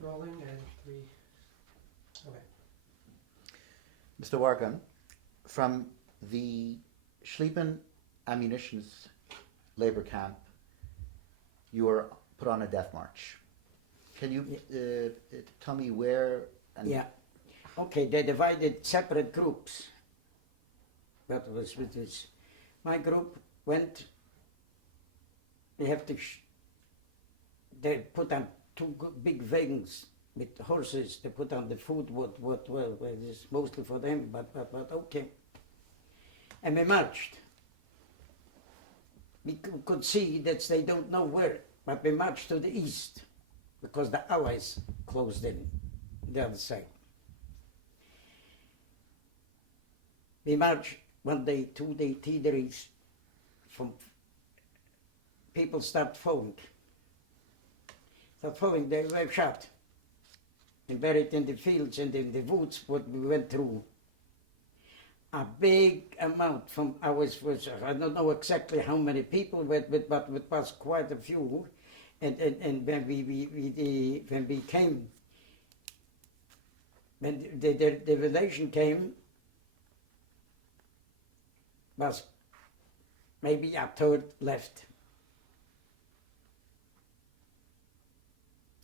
Rolling and 3. Okay. Mr. Wargon, from the Schlieben ammunitions labor camp, you were put on a death march. Can you tell me where? And Yeah. Okay, they divided separate groups. That was with this. My group went. They have to. They put on two big wagons with horses. They put on the food. What is mostly for them, but okay. And we marched. We could see that they don't know where, but we marched to the east because the Allies closed in the other side. We marched 1 day, 2 days, 3 days. From people start falling. They were shot and buried in the fields and in the woods. What we went through, a big amount from ours was I don't know exactly how many people, but it was quite a few. And when we came, when the relation came, was maybe a third left.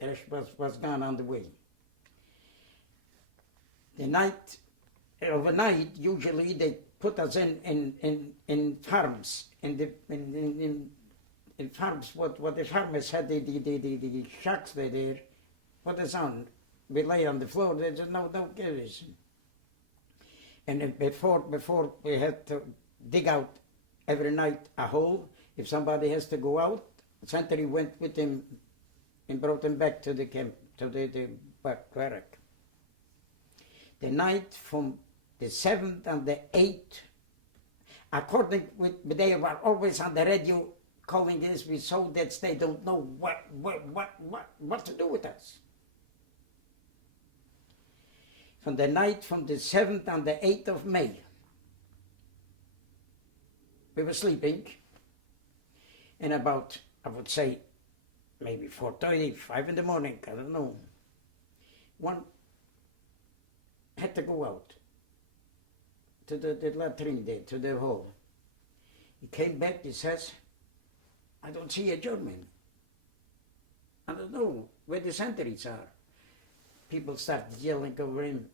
The rest was gone on the way. The night, overnight, usually they put us in farms, in farms. What the farmers had, the shacks there, put us on. We lay on the floor. There's no garrison. And before we had to dig out every night a hole. If somebody has to go out, the sentry went with him and brought him back to the camp, to the barrack. The night from the 7th and the 8th, according with, they were always on the radio calling this, we saw that they don't know what to do with us. From the night from the 7th and the 8th of May, we were sleeping, and about, I would say, maybe 4:30, 5 in the morning, I don't know, one had to go out to the latrine there, to the hall. He came back, he says, I don't see a German. I don't know where the sentries are. People started yelling over him.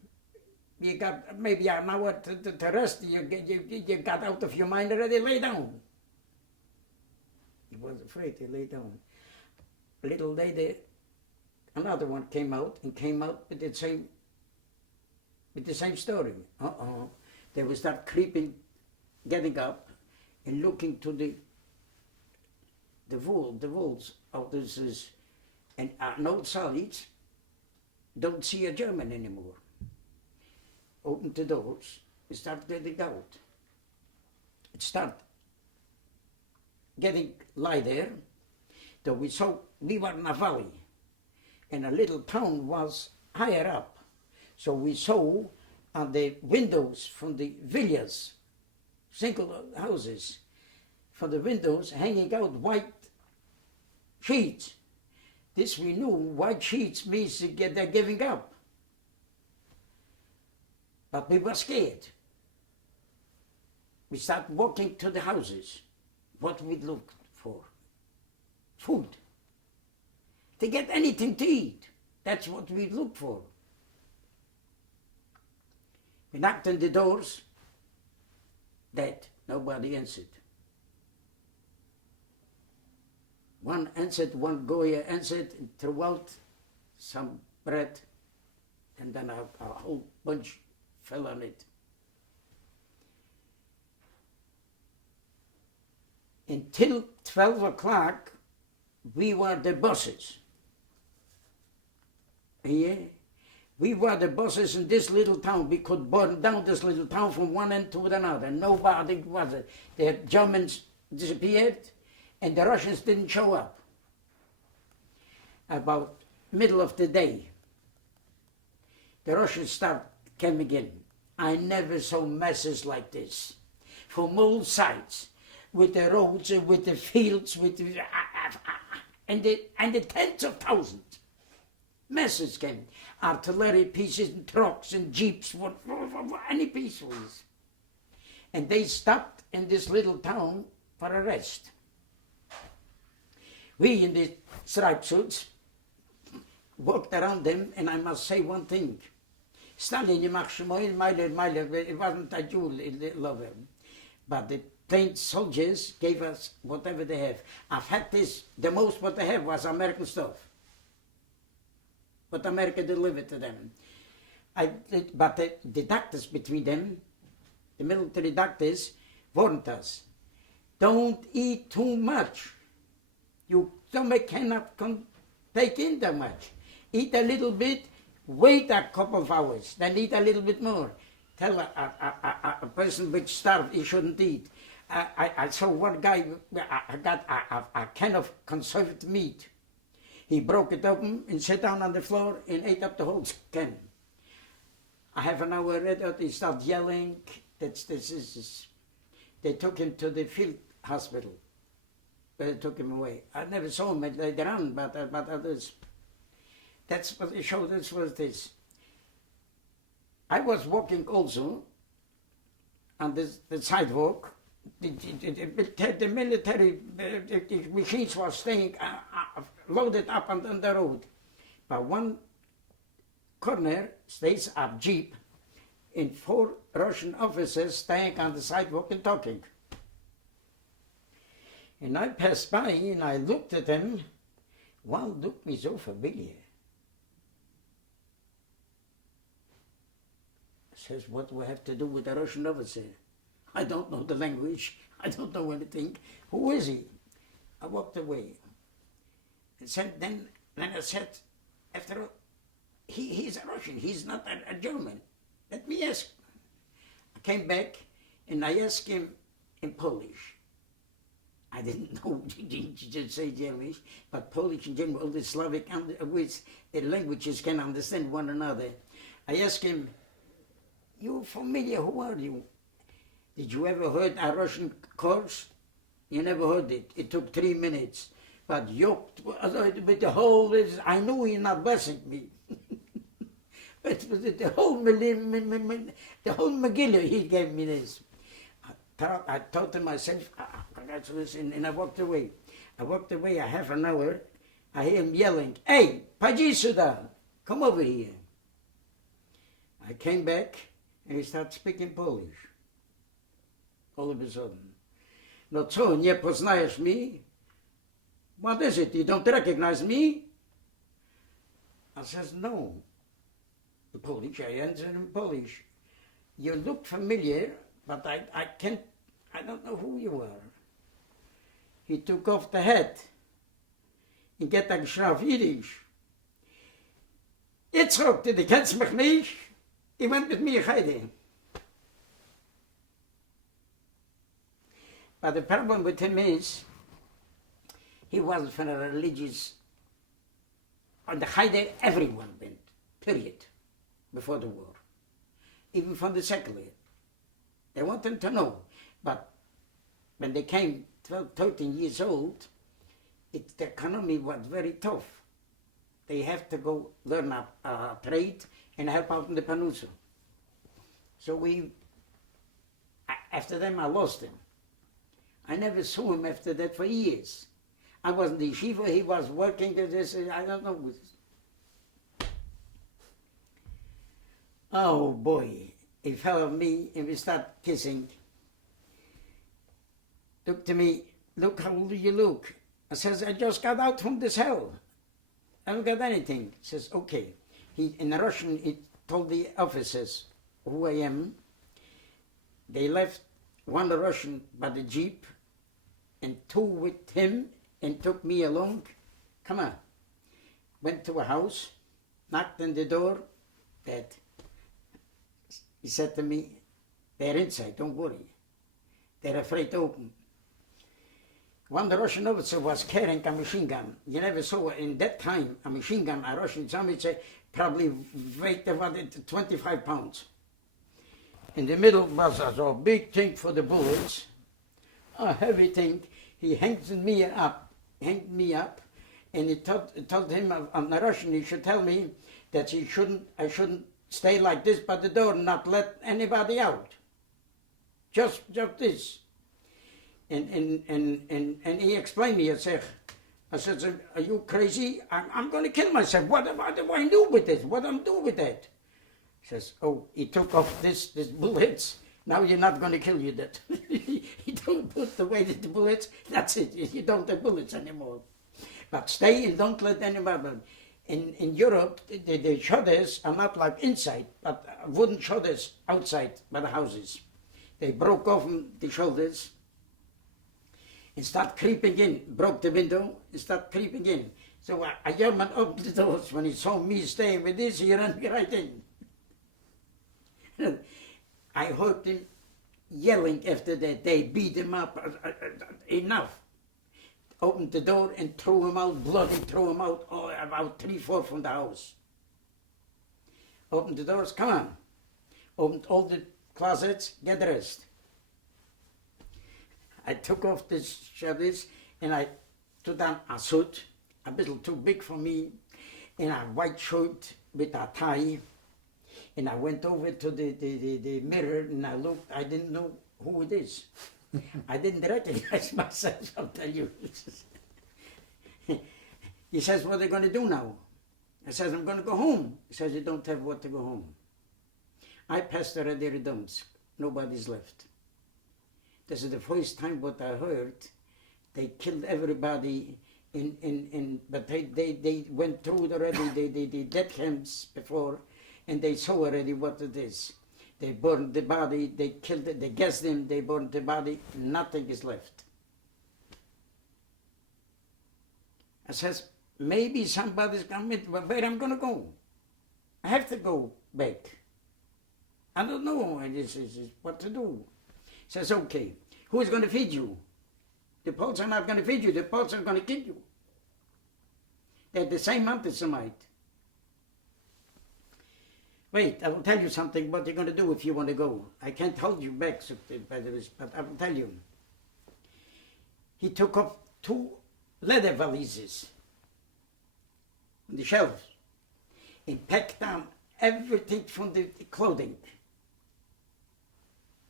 You got maybe an hour to rest. You got out of your mind already. Lay down. He was afraid. He lay down. A little later, another one came out with the same story. They would start creeping, getting up, and looking to the walls of this, and no solids. Don't see a German anymore. Open the doors, we start getting out. It start getting light there. So we were in a valley, and a little town was higher up. So we saw on the windows from the villas, single houses, from the windows hanging out white sheets. This we knew, white sheets means they're giving up. But we were scared. We started walking to the houses. What we looked for? Food. To get anything to eat. That's what we looked for. We knocked on the doors. Dead. Nobody answered. One answered, one Goya answered, and threw out some bread, and then a whole bunch fell on it. Until 12 o'clock, we were the bosses. Yeah? We were the bosses in this little town. We could burn down this little town from one end to another. Nobody was it. The Germans disappeared, and the Russians didn't show up. About middle of the day, the Russians came again. I never saw masses like this, from all sides, with the roads and with the fields, with the, and the tens of thousands. Messages came. Artillery pieces and trucks and jeeps, any piece was. And they stopped in this little town for a rest. We in the striped suits walked around them, and I must say one thing. Stalin, it wasn't a Jew lover. But the trained soldiers gave us whatever they have. I've had this, the most what they have was American stuff. What America delivered to them. But the doctors between them, the military doctors, warned us, don't eat too much. Your stomach cannot take in that much. Eat a little bit, wait a couple of hours, then eat a little bit more. Tell a person which starved he shouldn't eat. I saw one guy, I got a can of conserved meat. He broke it open and sat down on the floor and ate up the whole can. A half an hour later, he started yelling. They took him to the field hospital. They took him away. I never saw him later on, but others. That's what they showed us was this. I was walking also on the sidewalk. The military machines were staying loaded up on the road. But one corner stays a jeep and 4 Russian officers staying on the sidewalk and talking. And I passed by and I looked at them. One looked me so familiar. Says, what do I have to do with a Russian officer? I don't know the language. I don't know anything. Who is he? I walked away. And said, then I said, after all, he's a Russian. He's not a German. Let me ask. I came back and I asked him in Polish. I didn't know he just say German, but Polish and German, all the Slavic with the languages can understand one another. I asked him, you familiar, who are you? Did you ever heard a Russian course? You never heard it. It took 3 minutes. But with the whole, I knew he not blessing me. But the whole Megillah, he gave me this. I thought to myself, and I walked away. I walked away a half an hour. I hear him yelling, hey, Paji Suda, come over here. I came back and he started speaking Polish. All of a sudden. No co, nie poznajesz mi? What is it? You don't recognize me? I says, no. In Polish, I answered in Polish. You look familiar, but I don't know who you are. He took off the hat. He get a geschraf Yiddish. Yitzchok, du kennst mich nicht? He went with me, Heide. But the problem with him is, he was for a religious, on the Heide, everyone went, period, before the war. Even from the secular. They wanted to know. But when they came 12, 13 years old, the economy was very tough. They have to go learn a trade and help out in the Panusa. So after them I lost him. I never saw him after that for years. I was in the yeshiva, he was working at this, I don't know. Oh boy, he fell on me and we started kissing. Looked to me, look, how old do you look? I says, I just got out from this hell. I haven't got anything. He says, okay. In Russian, he told the officers who I am. They left one Russian by the jeep and 2 with him and took me along. Come on. Went to a house, knocked on the door, dead. He said to me, they're inside, don't worry. They're afraid to open. One Russian officer was carrying a machine gun. You never saw in that time a machine gun, a Russian, somebody say, probably weighed about 25 pounds. In the middle was a big thing for the bullets, a heavy thing. He hanged me up, and he told him on the Russian, he should tell me that I shouldn't stay like this by the door and not let anybody out. Just this. And he explained me, I said, are you crazy? I'm going to kill myself. What do I do with this? What am I do with that? He says, oh, he took off this bullets. Now you're not going to kill you that. You don't put away the bullets. That's it. You don't have bullets anymore. But stay and don't let anybody. In Europe, the shutters are not like inside, but wooden shutters outside by the houses. They broke off the shutters and start creeping in, broke the window and start creeping in. So a German opened the doors. When he saw me staying with this, he ran right in. I heard him yelling after that. They beat him up. Enough. Opened the door and threw him out, bloody, threw him out, about 3-4 from the house. Opened the doors, come on. Opened all the closets, get dressed. I took off this shabis and I took on a suit, a little too big for me, and a white shirt with a tie. And I went over to the mirror and I looked, I didn't know who it is. I didn't recognize myself, I'll tell you. He says, what are they going to do now? I says, I'm going to go home. He says, you don't have what to go home. I passed already Radomsko. Nobody's left. This is the first time what I heard. They killed everybody but they went through already the death camps before, and they saw already what it is. They burned the body, they killed it, they gassed him, they burned the body, nothing is left. I says, maybe somebody's coming, but where I'm going to go? I have to go back. I don't know what to do. He says, okay, who is going to feed you? The Poles are not going to feed you, the Poles are going to kill you. They're the same antisemite. Wait, I will tell you something what you're going to do if you want to go. I can't hold you back, but I will tell you. He took off 2 leather valises on the shelves and packed down everything from the clothing.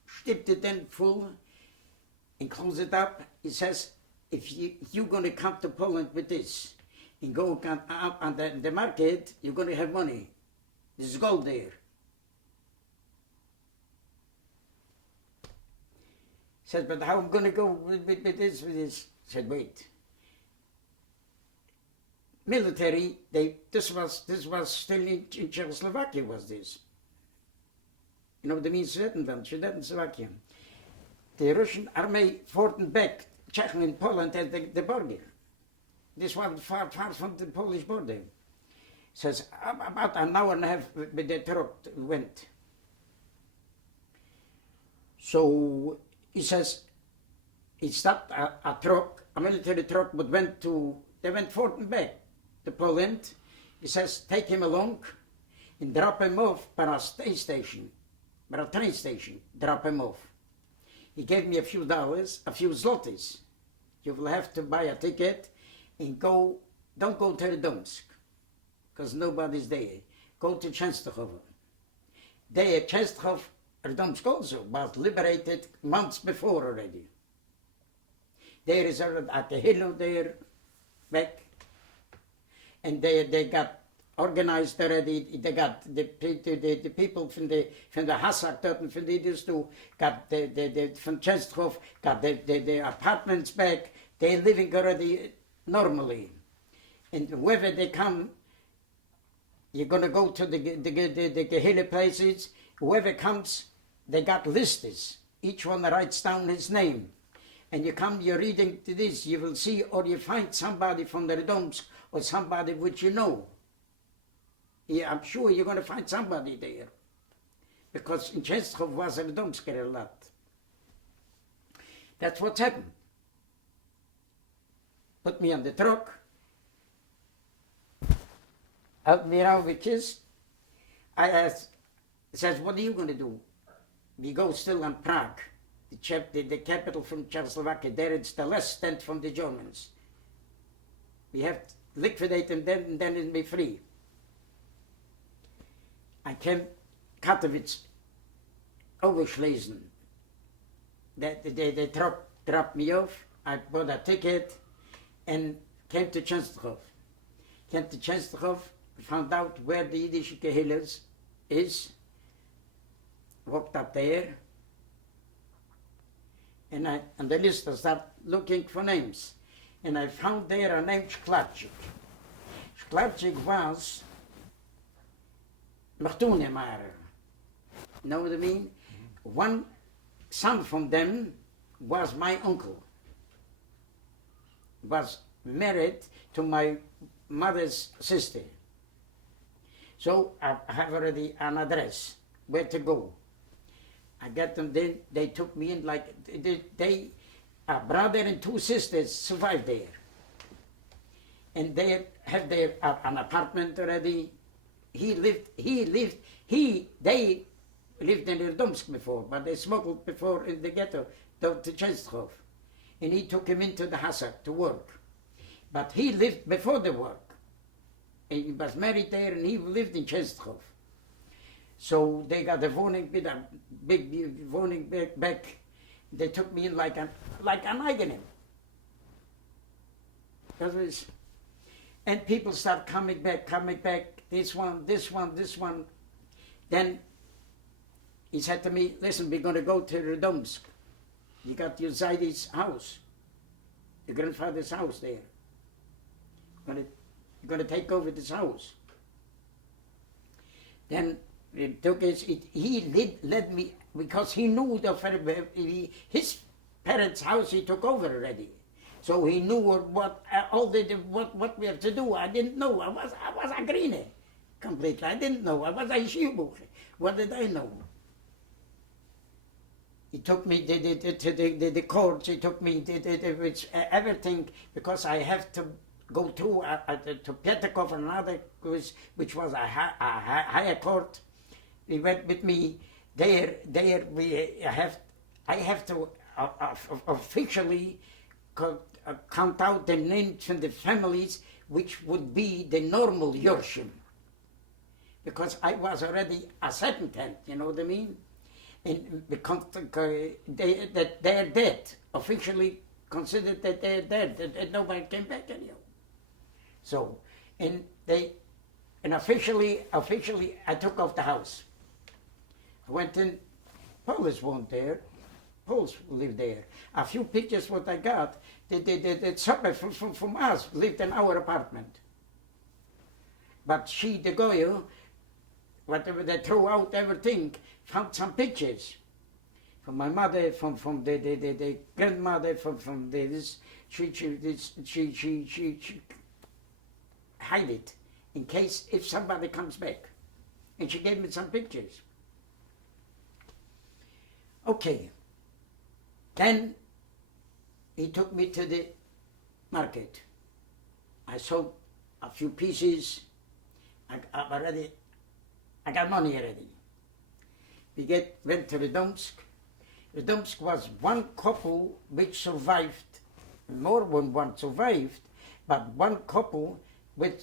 Stipped it in full and closed it up. He says, if you're going to come to Poland with this and go out on the market, you're going to have money. There's gold there. Said, but how am I going to go with this? Said, wait. Military, this was still in Czechoslovakia, was this. You know what I mean? Czechoslovakia. The Russian army fought back Czech and Poland at the border. This was far from the Polish border. Says, about an hour and a half with the truck went. So he says, he stopped a truck, a military truck, but they went forth and back to Poland. He says, take him along and drop him off by a station, by a train station, drop him off. He gave me a few dollars, a few zlotys. You will have to buy a ticket and don't go to Radomsko, because nobody's there. Go to Częstochowa. There, Częstochowa, Radomsko also was liberated months before already. There is at the hill there, back, and they got organized already. They got the people from the Hassak, from the others too, got from Częstochowa, got the apartments back. They're living already normally, and wherever they come, you're going to go to the hilly places. Whoever comes, they got lists. Each one writes down his name. And you come, you're reading to this, you will see, or you find somebody from the Radomsk, or somebody which you know. Yeah, I'm sure you're going to find somebody there. Because in Częstochowa was a Radomsk a lot. That's what's happened. Put me on the truck. Helped me around with kids. I asked, he says, what are you going to do? We go still on Prague, the capital from Czechoslovakia. There it's the last stand from the Germans. We have liquidate him, then he'll be free. I came Katowice, Overschlesen. They dropped me off. I bought a ticket and came to Częstochow. Came to Częstochow, found out where the Yiddish Kehillas is, walked up there, and on the list I started looking for names. And I found there a name Schlarczyk. Schlarczyk was Machtunemarer. Know what I mean? One son from them was my uncle. Was married to my mother's sister. So I have already an address where to go. I got them, then they took me in like, a brother and two sisters survived there. And they have their, an apartment already. They lived in Radomsko before, but they smuggled before in the ghetto to Częstochow. And he took him into the Hassak to work. But he lived before the work. And he was married there and he lived in Częstochow. So they got a woning with a big woning back. They took me in like an eigenem. And people start coming back, this one. Then he said to me, listen, we're going to go to Radomsk. You got your Zaidi's house, your grandfather's house there. You're going to take over this house. Then it took he led me, because he knew his parents' house he took over already. So he knew what we have to do. I didn't know. I was a green completely. I didn't know. I was a yeshiva. What did I know? He took me to the courts. He took me to everything, because I have to go to Petakov and another, which was a higher court. He went with me there. I have to officially count out the names from the families which would be the normal Yorshim. Because I was already a second hand, you know what I mean? And because they're dead, officially considered that they're dead, that nobody came back anyhow. So, and officially I took off the house. I went in, Polish weren't there, Poles lived there. A few pictures what I got, the suburb from us lived in our apartment. But she, the girl, whatever they threw out everything, found some pictures from my mother, from the grandmother, from this. She hide it in case if somebody comes back, and she gave me some pictures. Okay. Then he took me to the market. I sold a few pieces. I got money already. Went to Radomsk. Radomsk was one couple which survived, more than one survived, but one couple which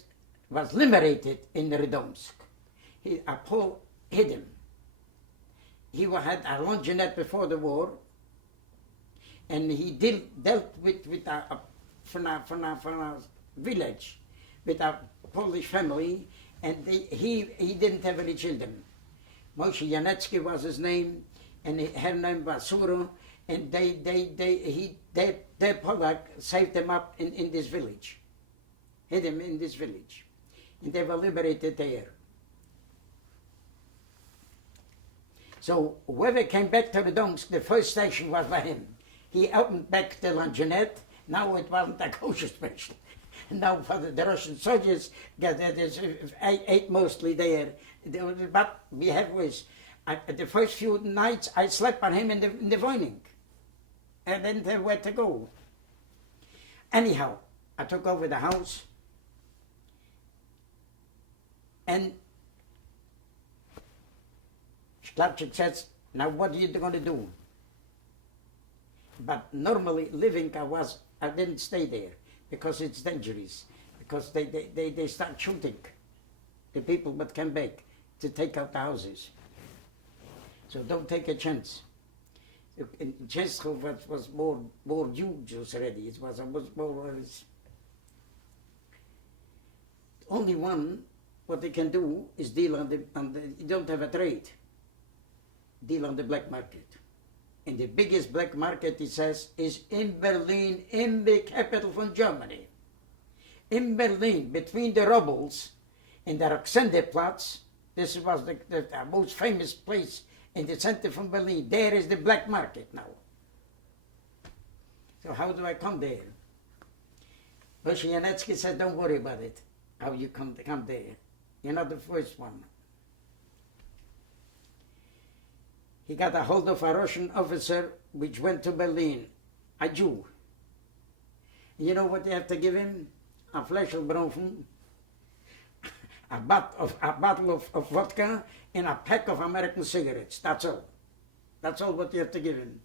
was liberated in Radomsk. Paul hid him. He had a laundrette before the war, and he dealt with from a village, with a Polish family, and he didn't have any children. Moshe Janecki was his name, and her name was Sura, and their Polak saved them up in this village, hid him in this village, and they were liberated there. So whoever came back to Radomsk, the first station was by him. He opened back the laundrette. Now it wasn't a kosher station. Now for the Russian soldiers, ate mostly there. But we have was, the first few nights I slept on him in the morning. And then there where to go. Anyhow, I took over the house. And Schlarczyk says, now what are you going to do? But normally living I didn't stay there because it's dangerous. because they start shooting the people that came back to take out the houses. So don't take a chance. In Chasidic was more Jews already. It was more. Only one. What they can do is deal on the. You don't have a trade. Deal on the black market. And the biggest black market, he says, is in Berlin, in the capital from Germany. In Berlin, between the rubbles and the Alexanderplatz, this was the most famous place in the center from Berlin. There is the black market now. So how do I come there? Buchenwald said, don't worry about it, how you come there. You're not the first one. He got a hold of a Russian officer which went to Berlin, a Jew. You know what you have to give him? A Fläschelbrochen, a bottle of vodka, and a pack of American cigarettes. That's all. That's all what you have to give him.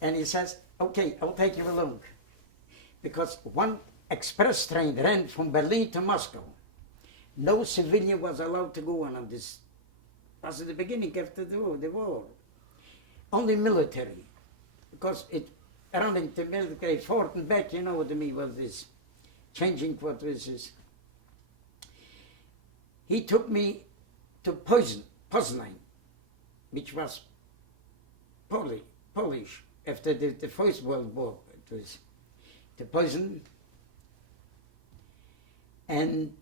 And he says, okay, I'll take you along. Because one express train ran from Berlin to Moscow. No civilian was allowed to go on this. Was at the beginning after the war. Only military. Because it running to military fort and back, you know what I mean, was this. Changing what was this. He took me to Poznan, which was Polish after the First World War. It was to Poznan. And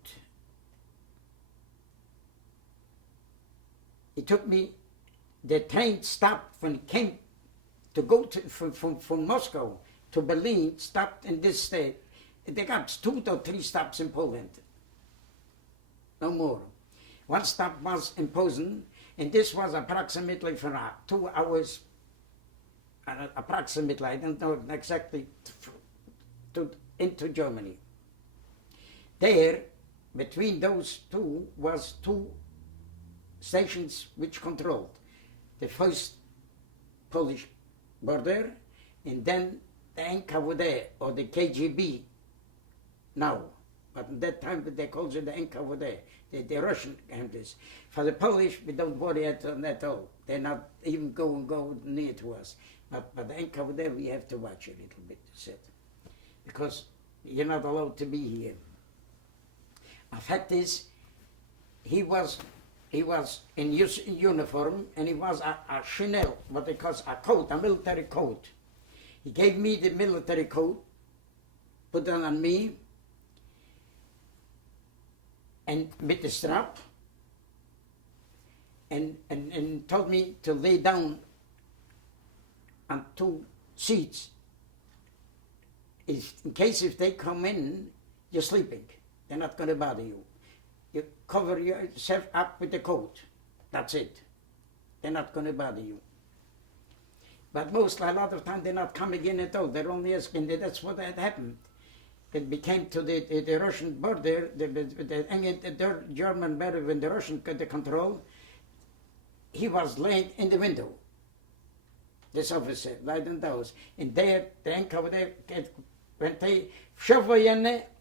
he took me, the train stopped when it came to go to, from Moscow to Berlin, stopped in this state. They got 2 or 3 stops in Poland. No more. One stop was in Poznan, and this was approximately for 2 hours, approximately, I don't know exactly, into Germany. There, between those two, was 2 stations which controlled the first Polish border, and then the NKVD, or the KGB now. But at that time they called it the NKVD, the Russian countries. For the Polish, we don't worry at all. They're not even go near to us. But the NKVD, we have to watch a little bit, said, because you're not allowed to be here. The fact is, he was in uniform, and he was a Chanel, what they call a coat, a military coat. He gave me the military coat, put it on me, and with the strap, and told me to lay down on 2 seats. In case if they come in, you're sleeping. They're not going to bother you. You cover yourself up with the coat. That's it. They're not going to bother you. But a lot of time, they're not coming in at all. They're only asking. That's what had happened. It became to the Russian border, the German border, when the Russian got the control, he was laying in the window. This officer, lying in those. And there, the NKVD, when they show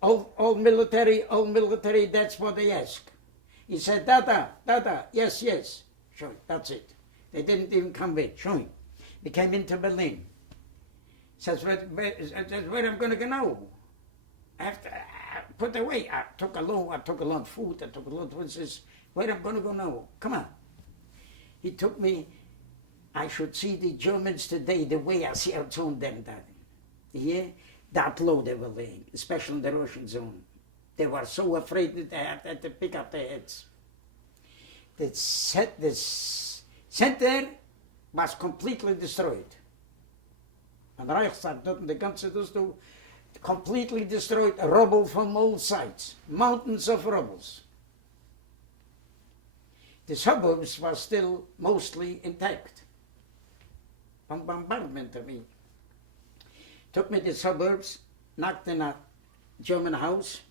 all military, that's what they ask. He said, Dada, yes. Sure, that's it. They didn't even come with, show him. They came into Berlin. Says, where I'm going to go now? After put away, I took a lot of food, says, where I'm going to go now? Come on. He took me, I should see the Germans today the way I see out on them. Yeah? That low they were laying, especially in the Russian zone. They were so afraid that they had to pick up their heads. The center was completely destroyed. And Reichstag, the ganze completely destroyed, rubble from all sides, mountains of rubbles. The suburbs were still mostly intact. From bombardment, I mean. Took me to the suburbs, knocked in a German house.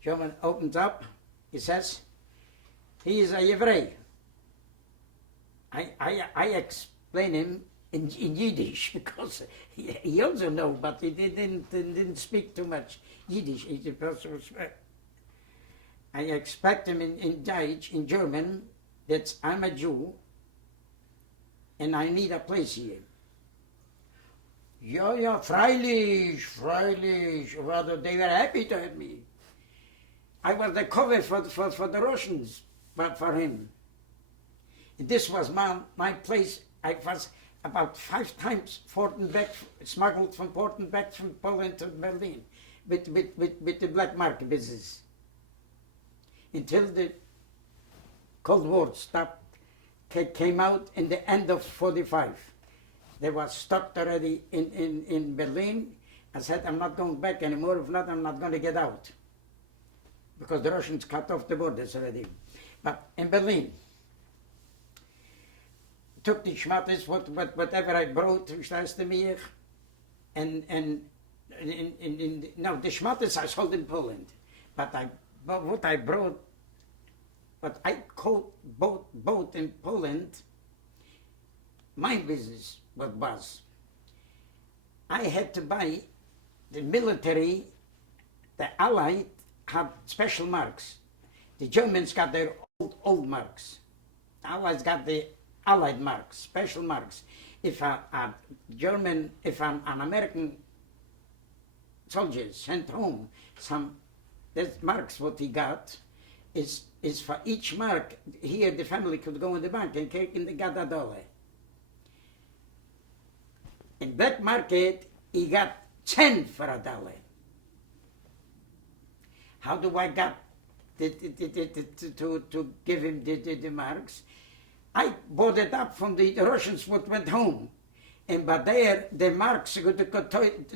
German opens up, he says, he is a Yevray. I explain him in Yiddish, because he also know, but he didn't speak too much Yiddish. I expect him in Deutsch, in German, that I'm a Jew and I need a place here. Ja, freilich, rather they were happy to have me. I was the cover for the Russians, but for him. And this was my place. I was about 5 times smuggled from Portenbeck from Poland to Berlin with the black market business. Until the Cold War stopped, came out in the end of 45. They were stopped already in Berlin. I said, I'm not going back anymore. If not, I'm not going to get out. Because the Russians cut off the borders already. But in Berlin, took the schmattes, whatever I brought, to me, and no, the schmattes I sold in Poland. But what I brought, what I bought in Poland, my business, what was, I had to buy the military, the Allied had special marks. The Germans got their old marks. The Allies got the Allied marks, special marks. If an American soldier sent home that marks what he got is for each mark. Here the family could go in the bank and take in the got $1. In black market, he got 10 for $1. How do I got to give him the marks? I bought it up from the Russians what went home. And but there, the marks could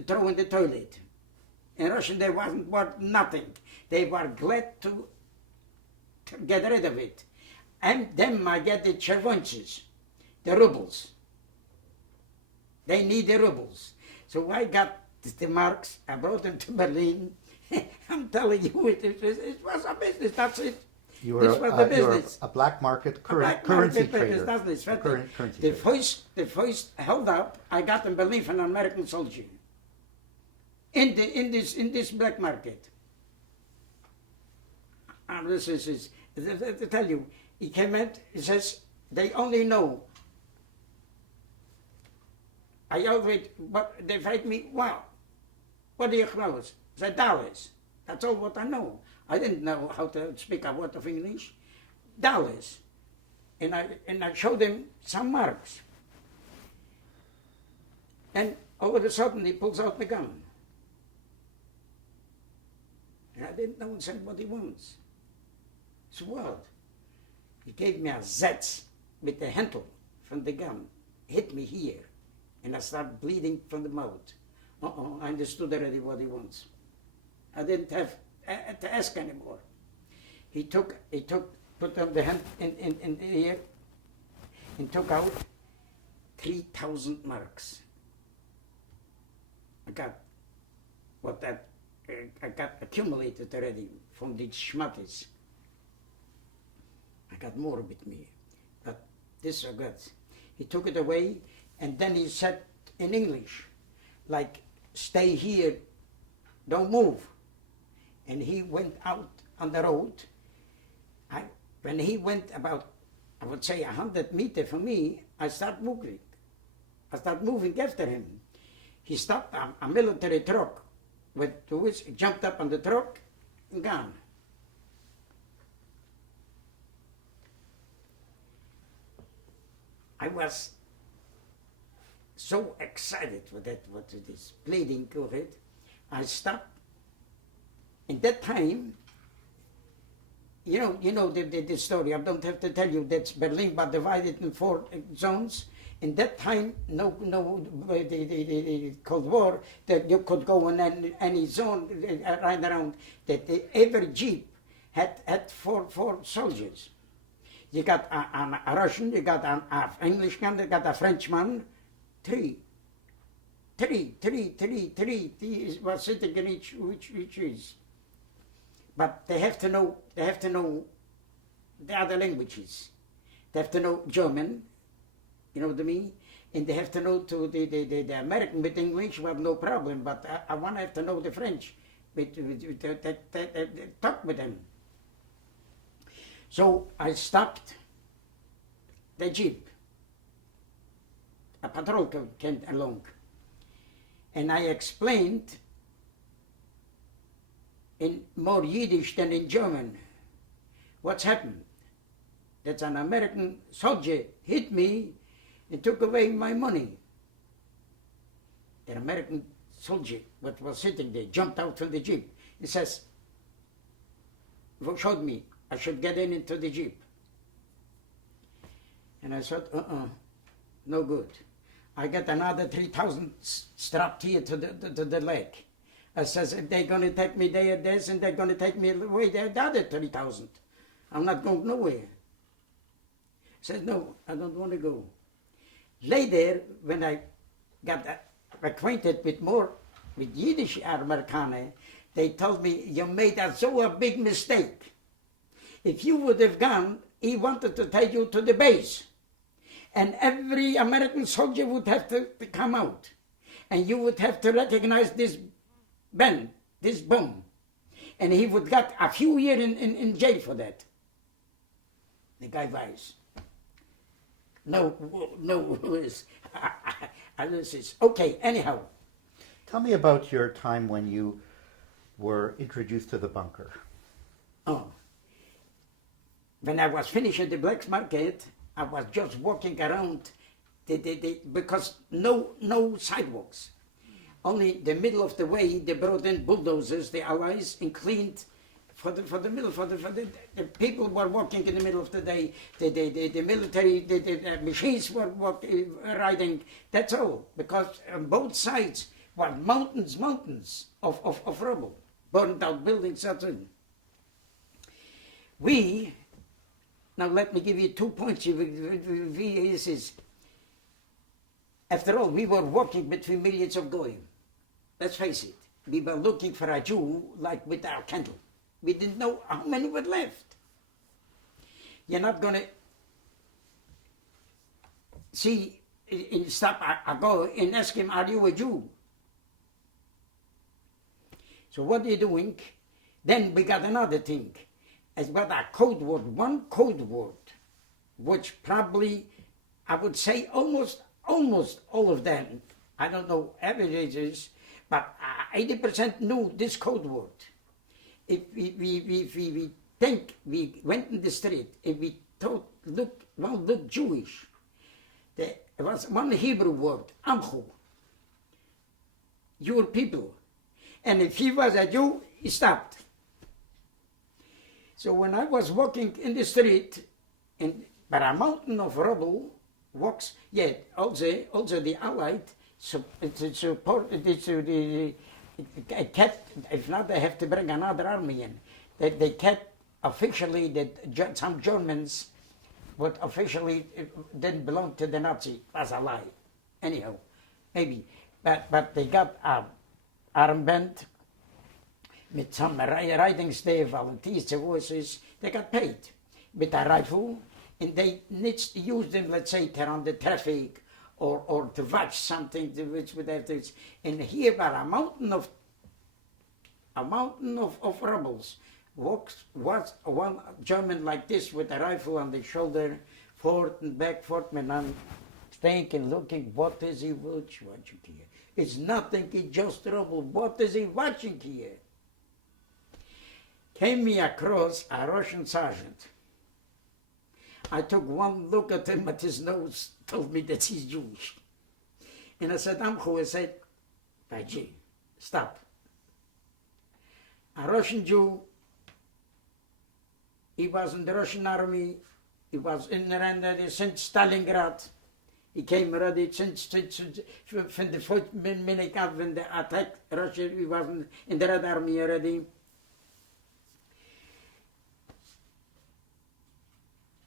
throw in the toilet. In Russian, there wasn't worth nothing. They were glad to get rid of it. And then I get the chervonces, the rubles. They need the rubles. So I got the marks, I brought them to Berlin. I'm telling you, it was a business, that's it. You This was the were business. a black market Black currency market trader. business, A currency the trader. first held up, I got in Berlin from an American soldier. In this black market. And this is to tell you, he came in, he says, they only know. I always, but they fight me, wow, what do you know? I said, dollars. That's all what I know. I didn't know how to speak a word of English. Dollars. And I showed him some marks. And all of a sudden he pulls out the gun. And I didn't know and said what he wants. So what? He gave me a Zetz with the handle from the gun. Hit me here. And I started bleeding from the mouth. I understood already what he wants. I didn't have to ask anymore. He put on the hand in the ear and took out 3,000 marks. I got accumulated already from the schmattes. I got more with me, but this I got. He took it away, and then he said in English, like, stay here, don't move. And he went out on the road. When he went about, I would say 100 meters from me, I started moving. I started moving after him. He stopped a military truck, with which he jumped up on the truck and gone. I was so excited with that, what it is, bleeding to it. I stopped. In that time, you know the story. I don't have to tell you that Berlin was divided in 4 zones. In that time, the Cold War, that you could go in any zone right around. That every jeep had four soldiers. You got a Russian, you got an Englishman, you got a Frenchman, 3. He was sitting in each is. But they have to know the other languages. They have to know German, you know what I mean? and they have to know to the American with English, well, no problem, but I want to have to know the French, talk with them. So I stopped the jeep. A patrol came along, and I explained in more Yiddish than in German what's happened. That an American soldier hit me and took away my money. The American soldier, what was sitting there, jumped out from the jeep. He says, showed me I should get into the jeep. And I said, no good. I got another 3,000 strapped here to the leg. I says, if they're going to take me there, this, and they're going to take me away, the other 3,000. I'm not going nowhere. He says, no, I don't want to go. Later, when I got acquainted with Yiddish Amerikaner, they told me, you made a big mistake. If you would have gone, he wanted to take you to the base. And every American soldier would have to come out. And you would have to recognize this Ben, this bomb. And he would get a few years in jail for that. The guy was. No, okay, anyhow. Tell me about your time when you were introduced to the bunker. Oh. When I was finished at the black market, I was just walking around because no sidewalks. Only the middle of the way, they brought in bulldozers, the Allies, and cleaned for the people were walking in the middle of the day. The military, the machines were riding. That's all. Because on both sides were mountains of rubble, burned out buildings. That's it. Now let me give you 2 points. After all, we were walking between millions of goyim. Let's face it. We were looking for a Jew like with our candle. We didn't know how many were left. You're not going to stop a guy and ask him, are you a Jew? So what are you doing? Then we got another thing. It's got a code word, one code word, which probably, I would say almost all of them, I don't know averages, but 80% knew this code word. If we think we went in the street and we thought, look Jewish, there was one Hebrew word, amchu, your people. And if he was a Jew, he stopped. So when I was walking in the street, but a mountain of rubble walks, also the Allied kept, if not they have to bring another army in. They kept officially some Germans, but officially didn't belong to the Nazi, was a lie. Anyhow, maybe. But they got an armband, with some riding staff, volunteers, horses, they got paid with a rifle, and they need to use them, let's say, to run the traffic or to watch something which would have to. And here, were a mountain of rebels. Was one German like this with a rifle on the shoulder, forth and back, and I'm thinking, looking, what is he watching here? It's nothing, it's just rubble. What is he watching here? Came me across a Russian sergeant. I took one look at him, at his nose told me that he's Jewish. And I said, Amchu, I said, Vaji, stop. A Russian Jew, he was in the Russian army, he was in the Randa since Stalingrad. He came ready since from the first minute when they attacked Russia, he was in the Red Army already.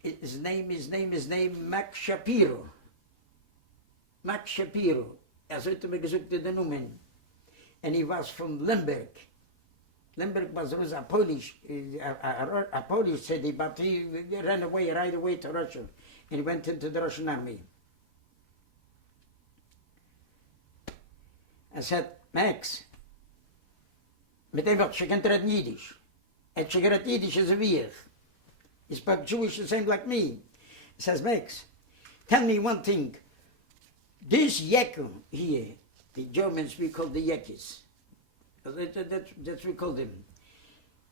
His name, Max Shapiro. Max Shapiro. Sollte mir gesagt, the Numen. And he was from Lemberg. Lemberg was a Polish city, but he ran away right away to Russia. And he went into the Russian army. I said, Max, mit dem wird she can't read Yiddish. And she can read Yiddish as a weird. He spoke Jewish the same like me. He says, Max, tell me one thing. This Yeku here, the Germans we call the Yekis. That's we call them.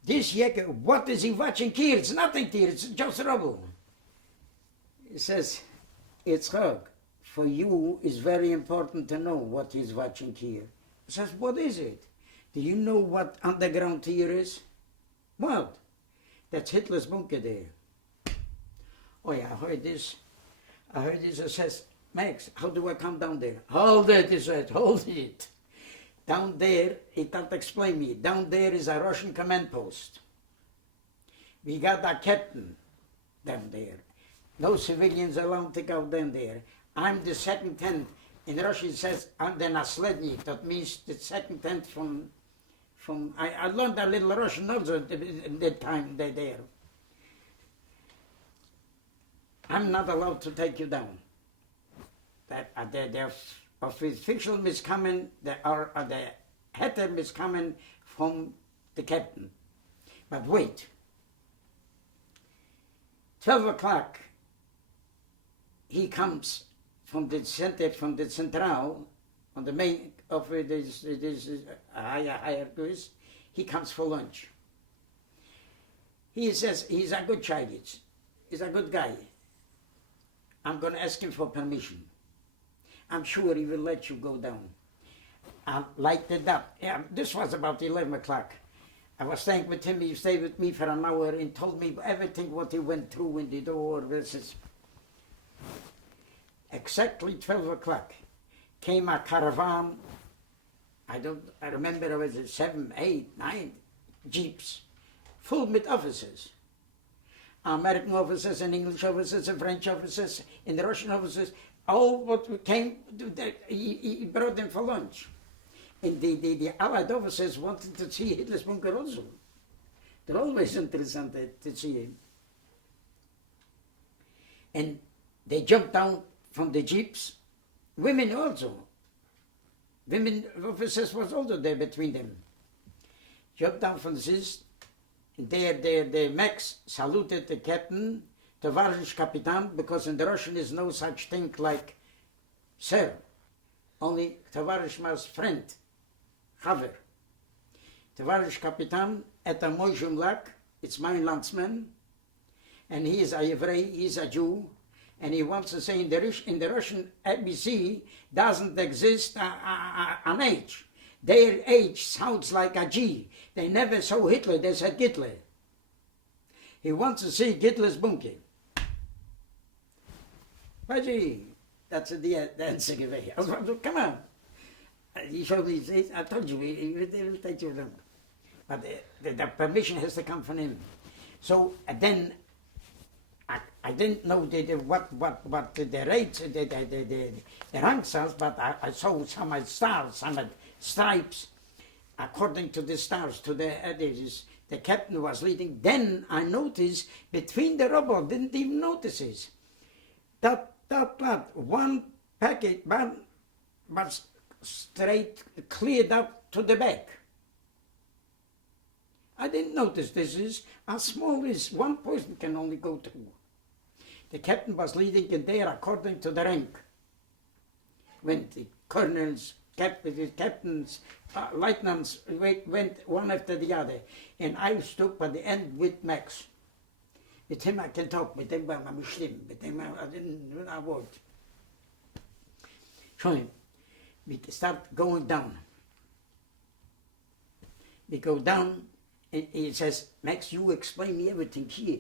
This Yeku, what is he watching here? It's nothing here, it's just rubble. He says, Yitzchok, for you it's very important to know what he's watching here. He says, what is it? Do you know what underground here is? What? That's Hitler's bunker there. Oh yeah, I heard this. It says, Max, how do I come down there? Hold it, he said, hold it. Down there, he can't explain me. Down there is a Russian command post. We got a captain down there. No civilians allowed to go down there. I'm the second tent. In Russian it says, I'm the naslednik. That means the second tent from I learned a little Russian also at that time there. I'm not allowed to take you down. That the official is coming, the header is coming from the captain. But wait. 12 o'clock, he comes from the center, from the central, on the main of this HIAS, he comes for lunch. He says he's a good Chinese. He's a good guy. I'm going to ask him for permission. I'm sure he will let you go down. I lighted it up. Yeah, this was about 11 o'clock. I was staying with him. He stayed with me for an hour and told me everything what he went through in the door. This is exactly 12 o'clock. Came a caravan. I remember there was 7, 8, 9 jeeps full with officers. American officers and English officers and French officers and the Russian officers, all what came, he brought them for lunch. And the Allied officers wanted to see Hitler's bunker also. They're always interested to see him. And they jumped down from the jeeps, women also. Women officers was also there between them. Jumped down from this. The Max saluted the captain, Tovarish Kapitan, because in the Russian is no such thing like sir. Only Tovarish means friend, Haver. Tovarish Kapitan, et a Mojumlak, it's my landsman, and he is a Hebrei, he is a Jew, and he wants to say in the Russian ABC doesn't exist an H. Their H sounds like a G. They never saw Hitler, they said Hitler. He wants to see Hitler's bunker. Baji, that's the answer given. Come on. He showed me, I told you, he will take you down. But the permission has to come from him. So then I didn't know what the rates, the ranks are, but I saw some stars, some stripes, according to the stars, to the captain was leading. Then I noticed between the rubble, didn't even notice it. That one packet was straight, cleared up to the back. I didn't notice this is as small as one person can only go through. The captain was leading in there according to the rank. When the colonels, captains, lieutenants went one after the other. And I stood by the end with Max. With him I can talk, with him I'm Schlieben, with him I didn't know a word. So we start going down. We go down, and he says, Max, you explain me everything here.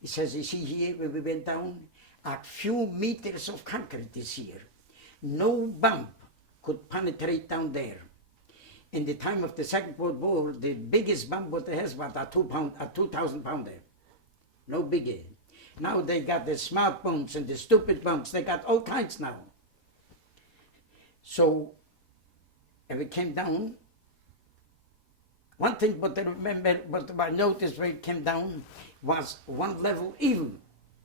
He says, you see here, when we went down, a few meters of concrete is here. No bomb could penetrate down there. In the time of the Second World War, the biggest bomb what they has was a 2,000 pounder. No bigger. Now they got the smart bombs and the stupid bombs. They got all kinds now. So, and we came down. One thing but I remember, but I noticed when we came down was one level even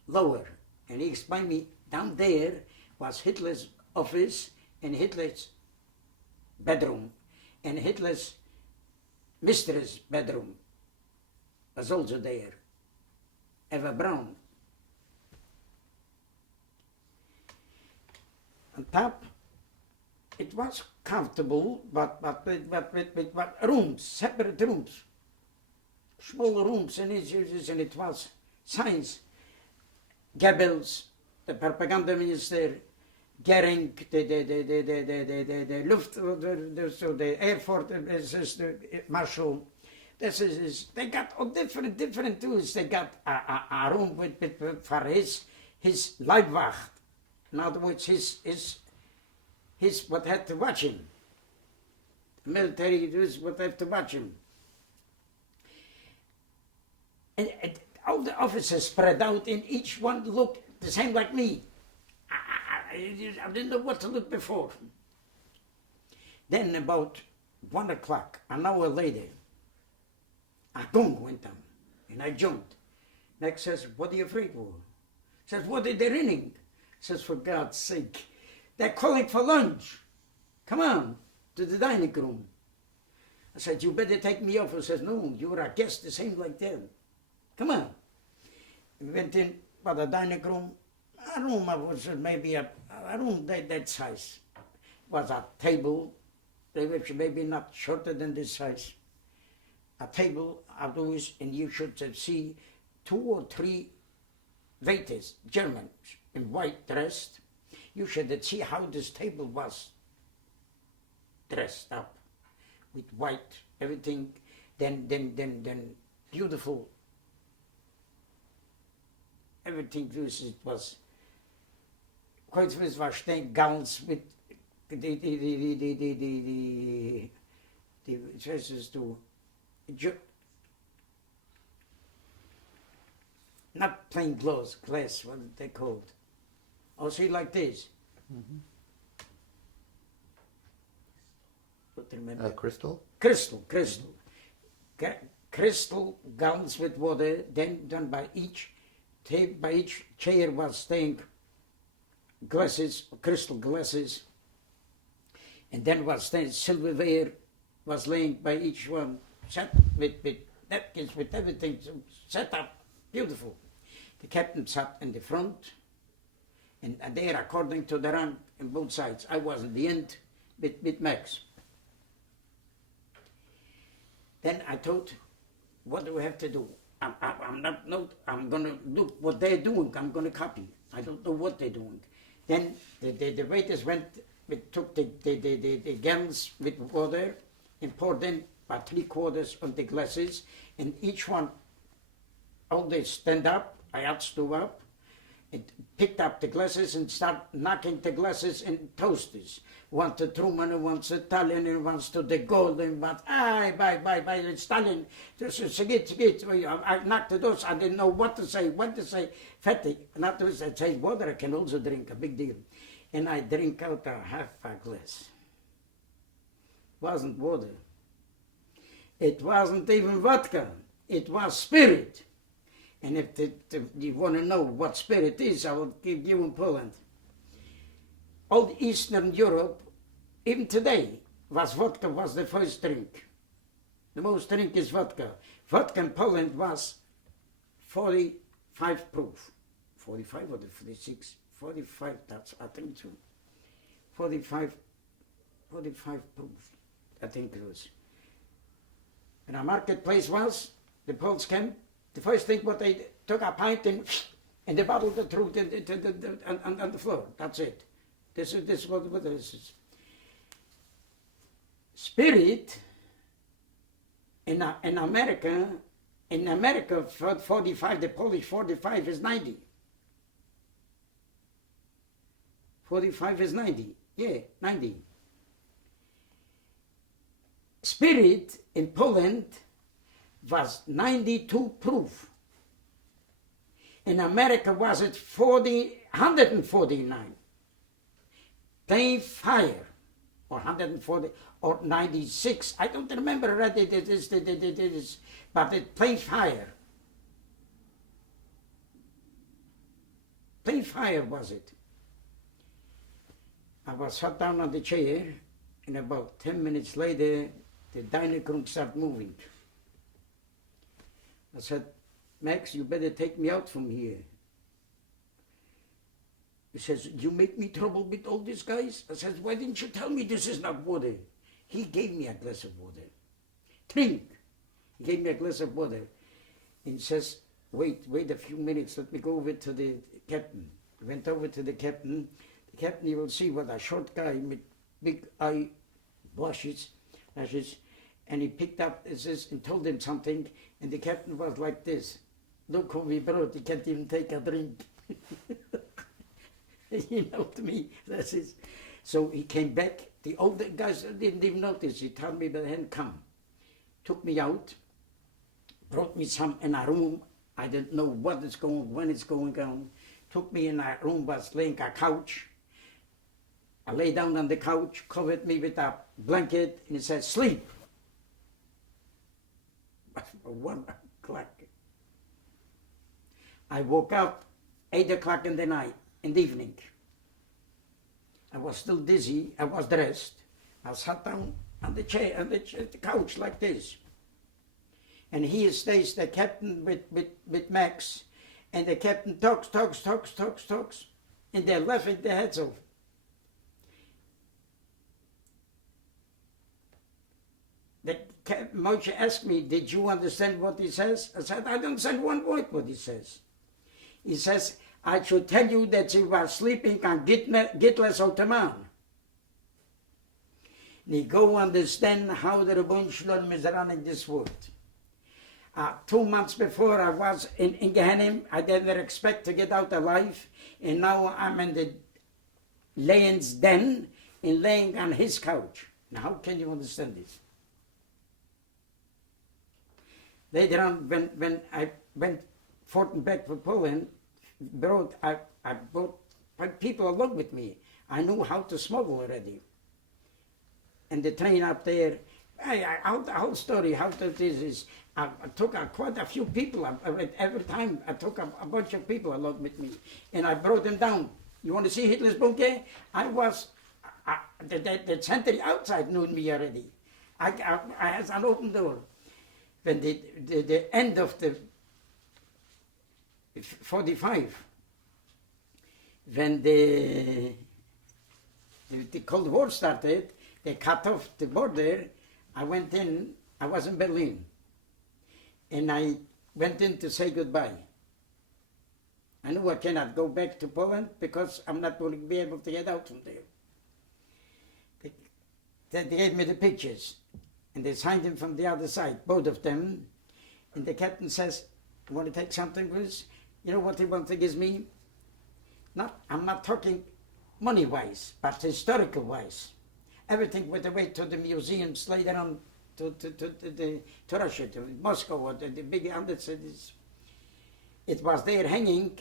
lower. And he explained me, down there was Hitler's office and Hitler's bedroom, and Hitler's mistress' bedroom was also there. Eva Braun. On top, it was comfortable, but with rooms, separate rooms, small rooms, and it was science. Goebbels, the propaganda minister, Goering, the Luft, the Air Force, the Marshal. They got all different tools. They got a room for his Leibwacht. In other words, his what had to watch him. The military was what had to watch him. And all the officers spread out, and each one looked the same like me. I didn't know what to look before. Then about 1 o'clock, an hour later, a gong went on, and I jumped. Next says, "What are you afraid for?" Says, "What are they ringing?" Says, "For God's sake, they're calling for lunch. Come on, to the dining room." I said, "You better take me off." He says, "No, you're a guest the same like them. Come on." We went in by the dining room. A room was maybe a room that size. Was a table, maybe not shorter than this size. A table outdoors, and you should see 2 or 3 waiters, Germans, in white dressed. You should see how this table was dressed up with white, everything, then beautiful. Everything it was quite was staying gowns with the dresses to not plain glass, what are they called? Oh, see, like this. Mm-hmm. What remember? Crystal? Crystal. Crystal gowns with water, then done by each chair was staying glasses, crystal glasses, and then was staying silverware was laying by each one, set with napkins, with everything set up, beautiful. The captain sat in the front, and there, according to the rank on both sides, I was in the end with Max. Then I thought, what do we have to do? I'm going to look what they're doing. I'm going to copy. I don't know what they're doing. Then the waiters took the gallons with water and poured in about 3/4 of the glasses, and each one, all they stand up. I had stood up, and picked up the glasses and start knocking the glasses in toasters. One to Truman, and one to Stalin, and one to De Gaulle, and one, by Stalin. I knocked those. I didn't know what to say. Fetty. And afterwards I say, water I can also drink, a big deal. And I drink out half a glass. Wasn't water. It wasn't even vodka. It was spirit. And if you want to know what spirit is, I will give you in Poland. All Eastern Europe, even today, vodka was the first drink. The most drink is vodka. Vodka in Poland was 45 proof. 45 or 46? 45, that's, I think so. 45 proof, I think it was. And our marketplace was, the Poles came, the first thing what they took a pint and they bottled the truth on the floor. That's it. This is what this is. Spirit in America, 45, the Polish 45 is 90. 45 is 90. Yeah, 90. Spirit in Poland was 92 proof. In America was it 149. Plain fire, or 140, or 96. I don't remember already this, but it plain fire. Plain fire was it. I was sat down on the chair, And about 10 minutes later, the dining room started moving. I said, Max, you better take me out from here. He says, you make me trouble with all these guys? I said, why didn't you tell me this is not water? He gave me a glass of water. Drink. He gave me a glass of water. And he says, wait a few minutes, let me go over to the captain. I went over to the captain. The captain, you will see what a short guy with big eye lashes, and he picked up this and told him something, and the captain was like this. Look who we brought, he can't even take a drink. You know, to me, that's it. So he came back. The older guys didn't even notice. He told me by the hand, come. Took me out, brought me some in a room. I didn't know what is going, when it's going on. Took me in a room, was laying a couch. I lay down on the couch, covered me with a blanket, and he said, sleep. 1 o'clock. I woke up 8 o'clock in the night, in the evening. I was still dizzy, I was dressed. I sat down on the chair, on the couch like this. And here stays the captain with Max, and the captain talks, and they're laughing their heads off. Moshe asked me, did you understand what he says? I said, I don't understand one word what he says. He says, I should tell you that you were sleeping on Gitler's Ottoman. And you go understand how the Rebbeinu Shalom is running this world. 2 months before I was in Gehenim, I didn't expect to get out alive, and now I'm in the lion's den and laying on his couch. Now how can you understand this? Later on, when I went forth and back to Poland, I brought 5 people along with me. I knew how to smuggle already. And the train up there, the whole story, how this is, I took quite a few people. Every time I took a bunch of people along with me, and I brought them down. You want to see Hitler's bunker? I was, the sentry outside knew me already. I had an open door. When the end of the 45, when the Cold War started, they cut off the border. I went in, I was in Berlin, and I went in to say goodbye. I knew I cannot go back to Poland because I'm not going to be able to get out from there. They gave me the pictures, and they signed them from the other side, both of them. And the captain says, you want to take something with us? You know what he wants to give me? I'm not talking money-wise, but historical-wise. Everything went away to the museums later on to Russia, to Moscow, or the big other cities. It was there hanging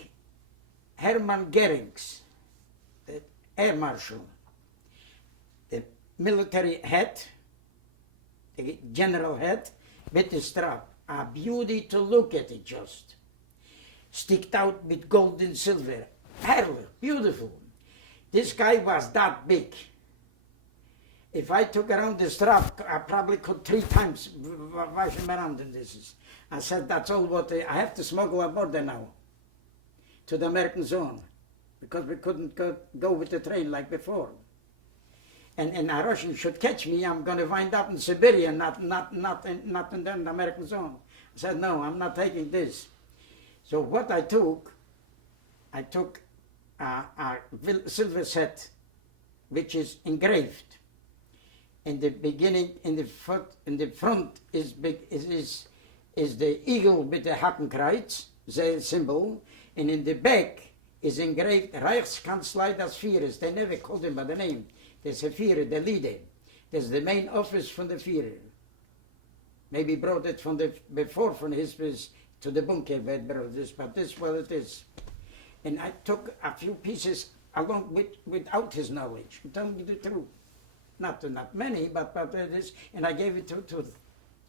Hermann Goering's, the air marshal, the military hat, the general hat, with the strap. A beauty to look at it just. Sticked out with gold and silver. Herrlich, beautiful. This guy was that big. If I took around the strap, I probably could 3 times wash him around in this. I said, that's all what I have to smuggle aboard there now. To the American zone. Because we couldn't go with the train like before. And a Russian should catch me, I'm going to wind up in Siberia, not in the American zone. I said, no, I'm not taking this. So what I took a silver set, which is engraved. In the beginning, in the front is the eagle with the Hakenkreuz, the symbol, and in the back is engraved Reichskanzlei des Führers. They never called him by the name. There's a Führer, the leader. There's the main office from the Führer. Maybe brought it from his to the bunker where it brought this, but this is what it is. And I took a few pieces along without his knowledge. I'm telling you the truth. Not many, but it is, and I gave it to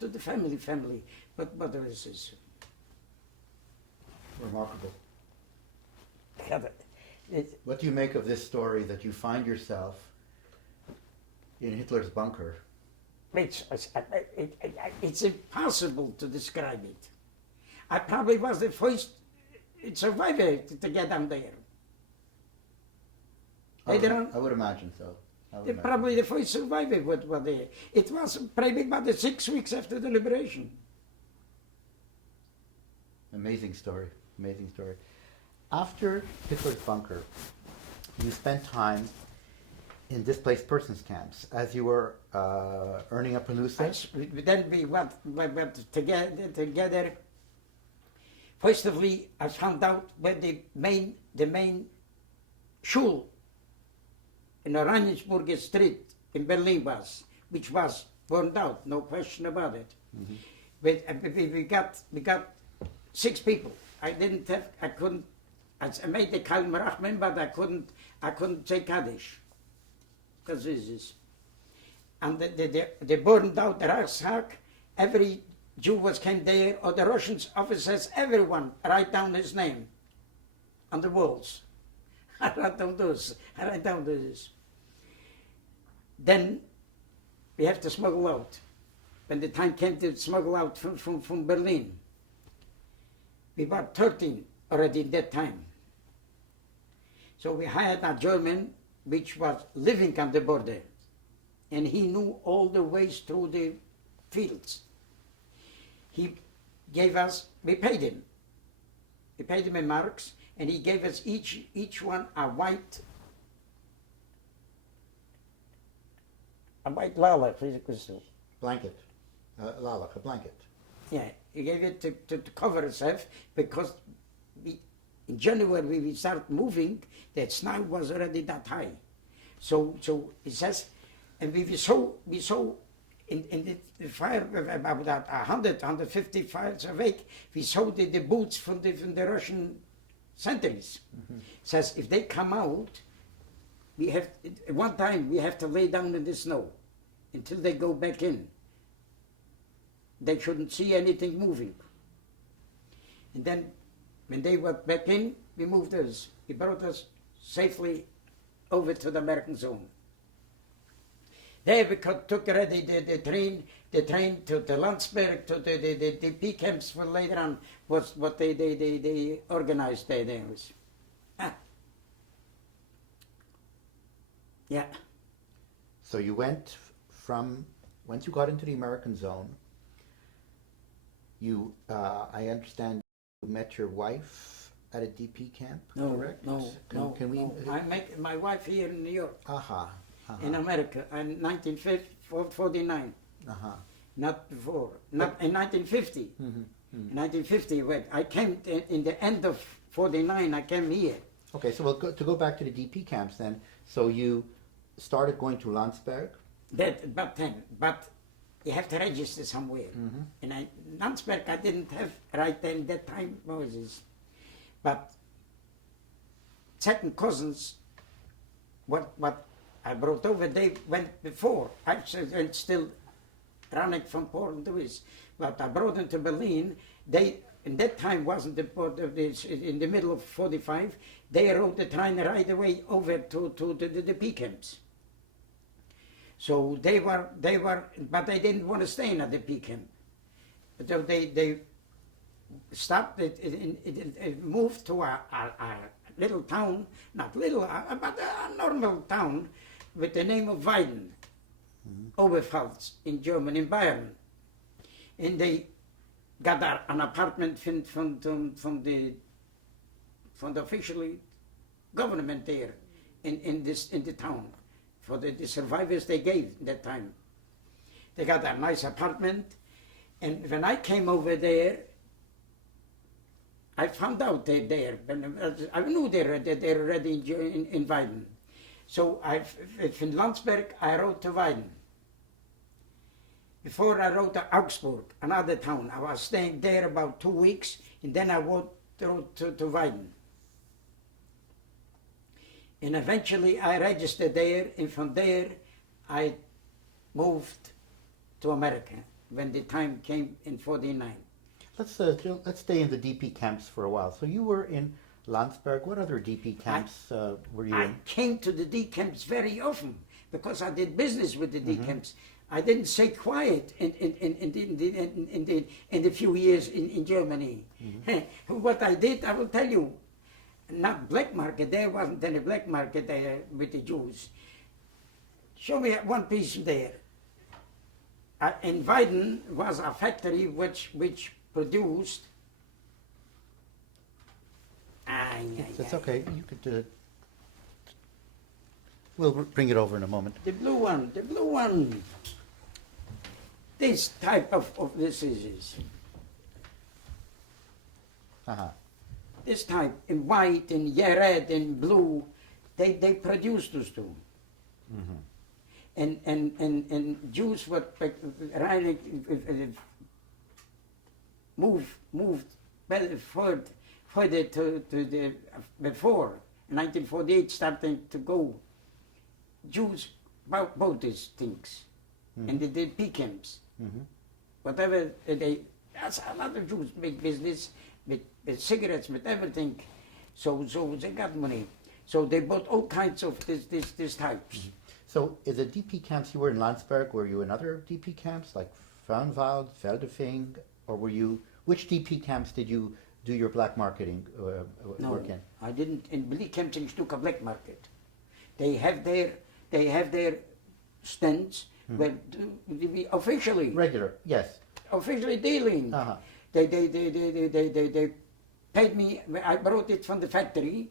the family. But this is Remarkable. What do you make of this story that you find yourself in Hitler's bunker. It's impossible to describe it. I probably was the first survivor to get down there. Later on, I would imagine so. probably the first survivor were there. It was probably about 6 weeks after the liberation. Amazing story. Amazing story. After Hitler's bunker, you spent time in displaced persons camps as you were earning a panusa. Then we went together. First of all, I found out where the main shul in Oranienburger Street in Berlin was, which was burned out, no question about it. Mm-hmm. But we got 6 people. I couldn't. I made the Kalm Rachman, but I couldn't say Kaddish. Because this is. And they burned out the Reichstag. Every Jew came there, or the Russian officers, everyone write down his name on the walls. I write down this. Then we have to smuggle out. When the time came to smuggle out from Berlin, we were 13 already at that time. So we hired a German which was living on the border, and he knew all the ways through the fields. He gave us, we paid him in marks, and he gave us each one a white lala, Blanket. Lalach, a blanket. Yeah, he gave it to cover himself, because in January we start moving, that snow was already that high. So he says, and we saw in the fire about 150 fires a week, we saw the boots from the Russian sentries. Mm-hmm. Says if they come out, we have one time we have to lay down in the snow until they go back in. They shouldn't see anything moving. And then when they were back in, we moved us. He brought us safely over to the American zone. There we took already the train to the Landsberg, to the DP camps for later on, was what they organized there. Yeah. So you went once you got into the American zone, you, I understand, you met your wife at a DP camp, correct? No. I met my wife here in New York. Uh-huh. In America in 1949. Uh-huh. Not before. Not in 1950. Mm-hmm. In 1950, when I came in the end of 49, I came here. Okay, so to go back to the DP camps then. So you started going to Landsberg? But you have to register somewhere. Mm-hmm. And Landsberg I didn't have right then that time, Moses. But second cousins, what I brought over, they went before. I went still running from Poland to this. But I brought them to Berlin. They, in that time, wasn't in the middle of 45. They rode the train right away over to the P camps. So they were, but they didn't want to stay in the P camp. So they stopped, it moved to a little town, not little, but a normal town with the name of Weiden, Oberpfalz in Germany, in Bayern. And they got an apartment from the officially government there in the town. For the survivors they gave that time. They got a nice apartment, and when I came over there, I found out they're there. I knew they're already in Weiden. So from Landsberg, I rode to Weiden. Before I rode to Augsburg, another town. I was staying there about 2 weeks, and then I rode to Weiden. And eventually I registered there, and from there I moved to America when the time came in 49. Let's stay in the DP camps for a while. So you were in Landsberg. What other DP camps were you in? I came to the D camps very often, because I did business with the decamps. I didn't stay quiet in the few years in Germany. What I did, I will tell you, not black market, there wasn't any black market there with the Jews. Show me one piece there. In Weiden was a factory which produced. It's okay. You could. We'll bring it over in a moment. The blue one. This type of this is. This type in white, in red, in blue, they produced those two. And Jews were moved further to the before 1948 starting to go. Jews bought these things, and they did pea camps. Whatever that's a lot of Jews make business with cigarettes, with everything. So they got money. So they bought all kinds of these types. So, is the DP camps you were in Landsberg? Were you in other DP camps like Frauenwald, Feldefing, or were you? Which DP camps did you do your black marketing work in? I didn't. In Billy camps in Stuka black market, they have their stands where we officially Regular, yes. officially dealing. They paid me. I brought it from the factory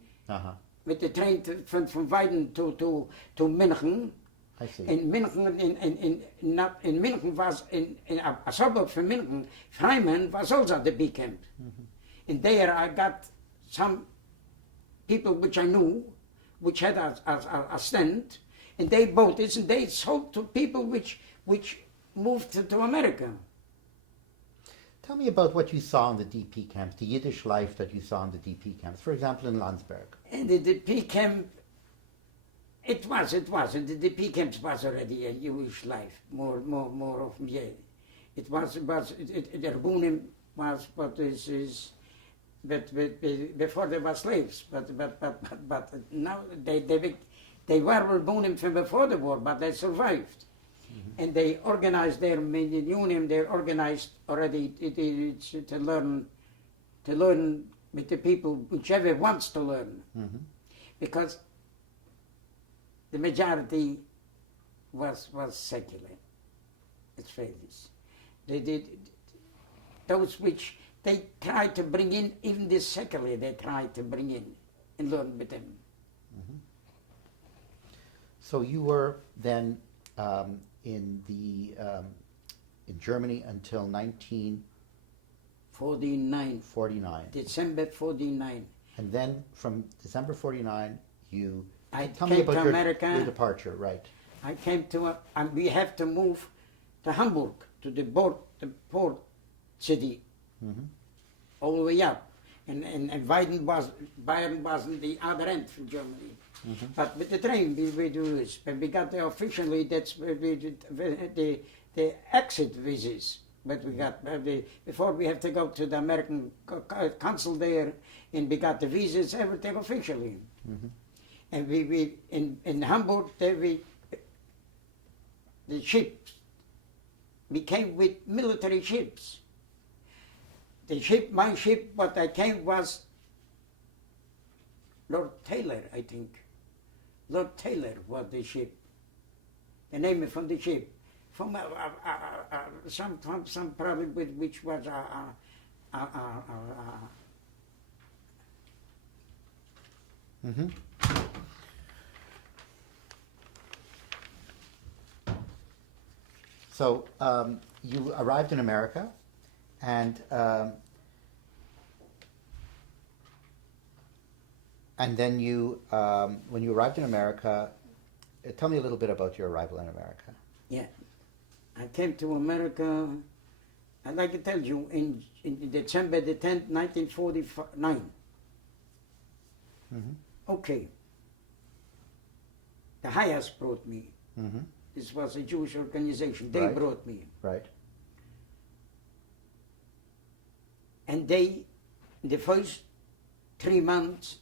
with the train from Weiden to München. I see. In München, in München was in a suburb from München, Freimann was also the big camp. And there I got some people which I knew, which had a stand, and they bought it and they sold to people which moved to America. Tell me about what you saw in the DP camps, the Yiddish life that you saw in the DP camps, for example in Landsberg. And the DP camp, it was. And the DP camps was already a Jewish life, more of, yeah. It was, the Rabbunim was what is, but before they were slaves, but now they were Rabbunim from before the war, but they survived. And they organized their union. They organized already to learn with the people whichever wants to learn, because the majority was secular. It's famous. They did those which they tried to bring in, even the secular. They tried to bring in and learn with them. So you were then in Germany until 1949. December 49. And then from December 49, you I tell me came about to your America. departure, right? I came to, and we have to move to Hamburg, to the port city, all the way up. And Bayern was on the other end from Germany. But with the train we do this. When we got there officially, that's where we did the exit visas. But we got, before we have to go to the American consul there, and we got the visas, everything officially. And we in Hamburg, the ships, we came with military ships. My ship, what I came was Lord Taylor, I think. Lord Taylor was the ship. The name from the ship. From some probably which was So you arrived in America, and then you, when you arrived in America, tell me a little bit about your arrival in America. Yeah, I came to America. I'd like to tell you in December the 10th, 1949. Okay. The HIAS brought me. This was a Jewish organization. They brought me. Right. And they, in the first 3 months,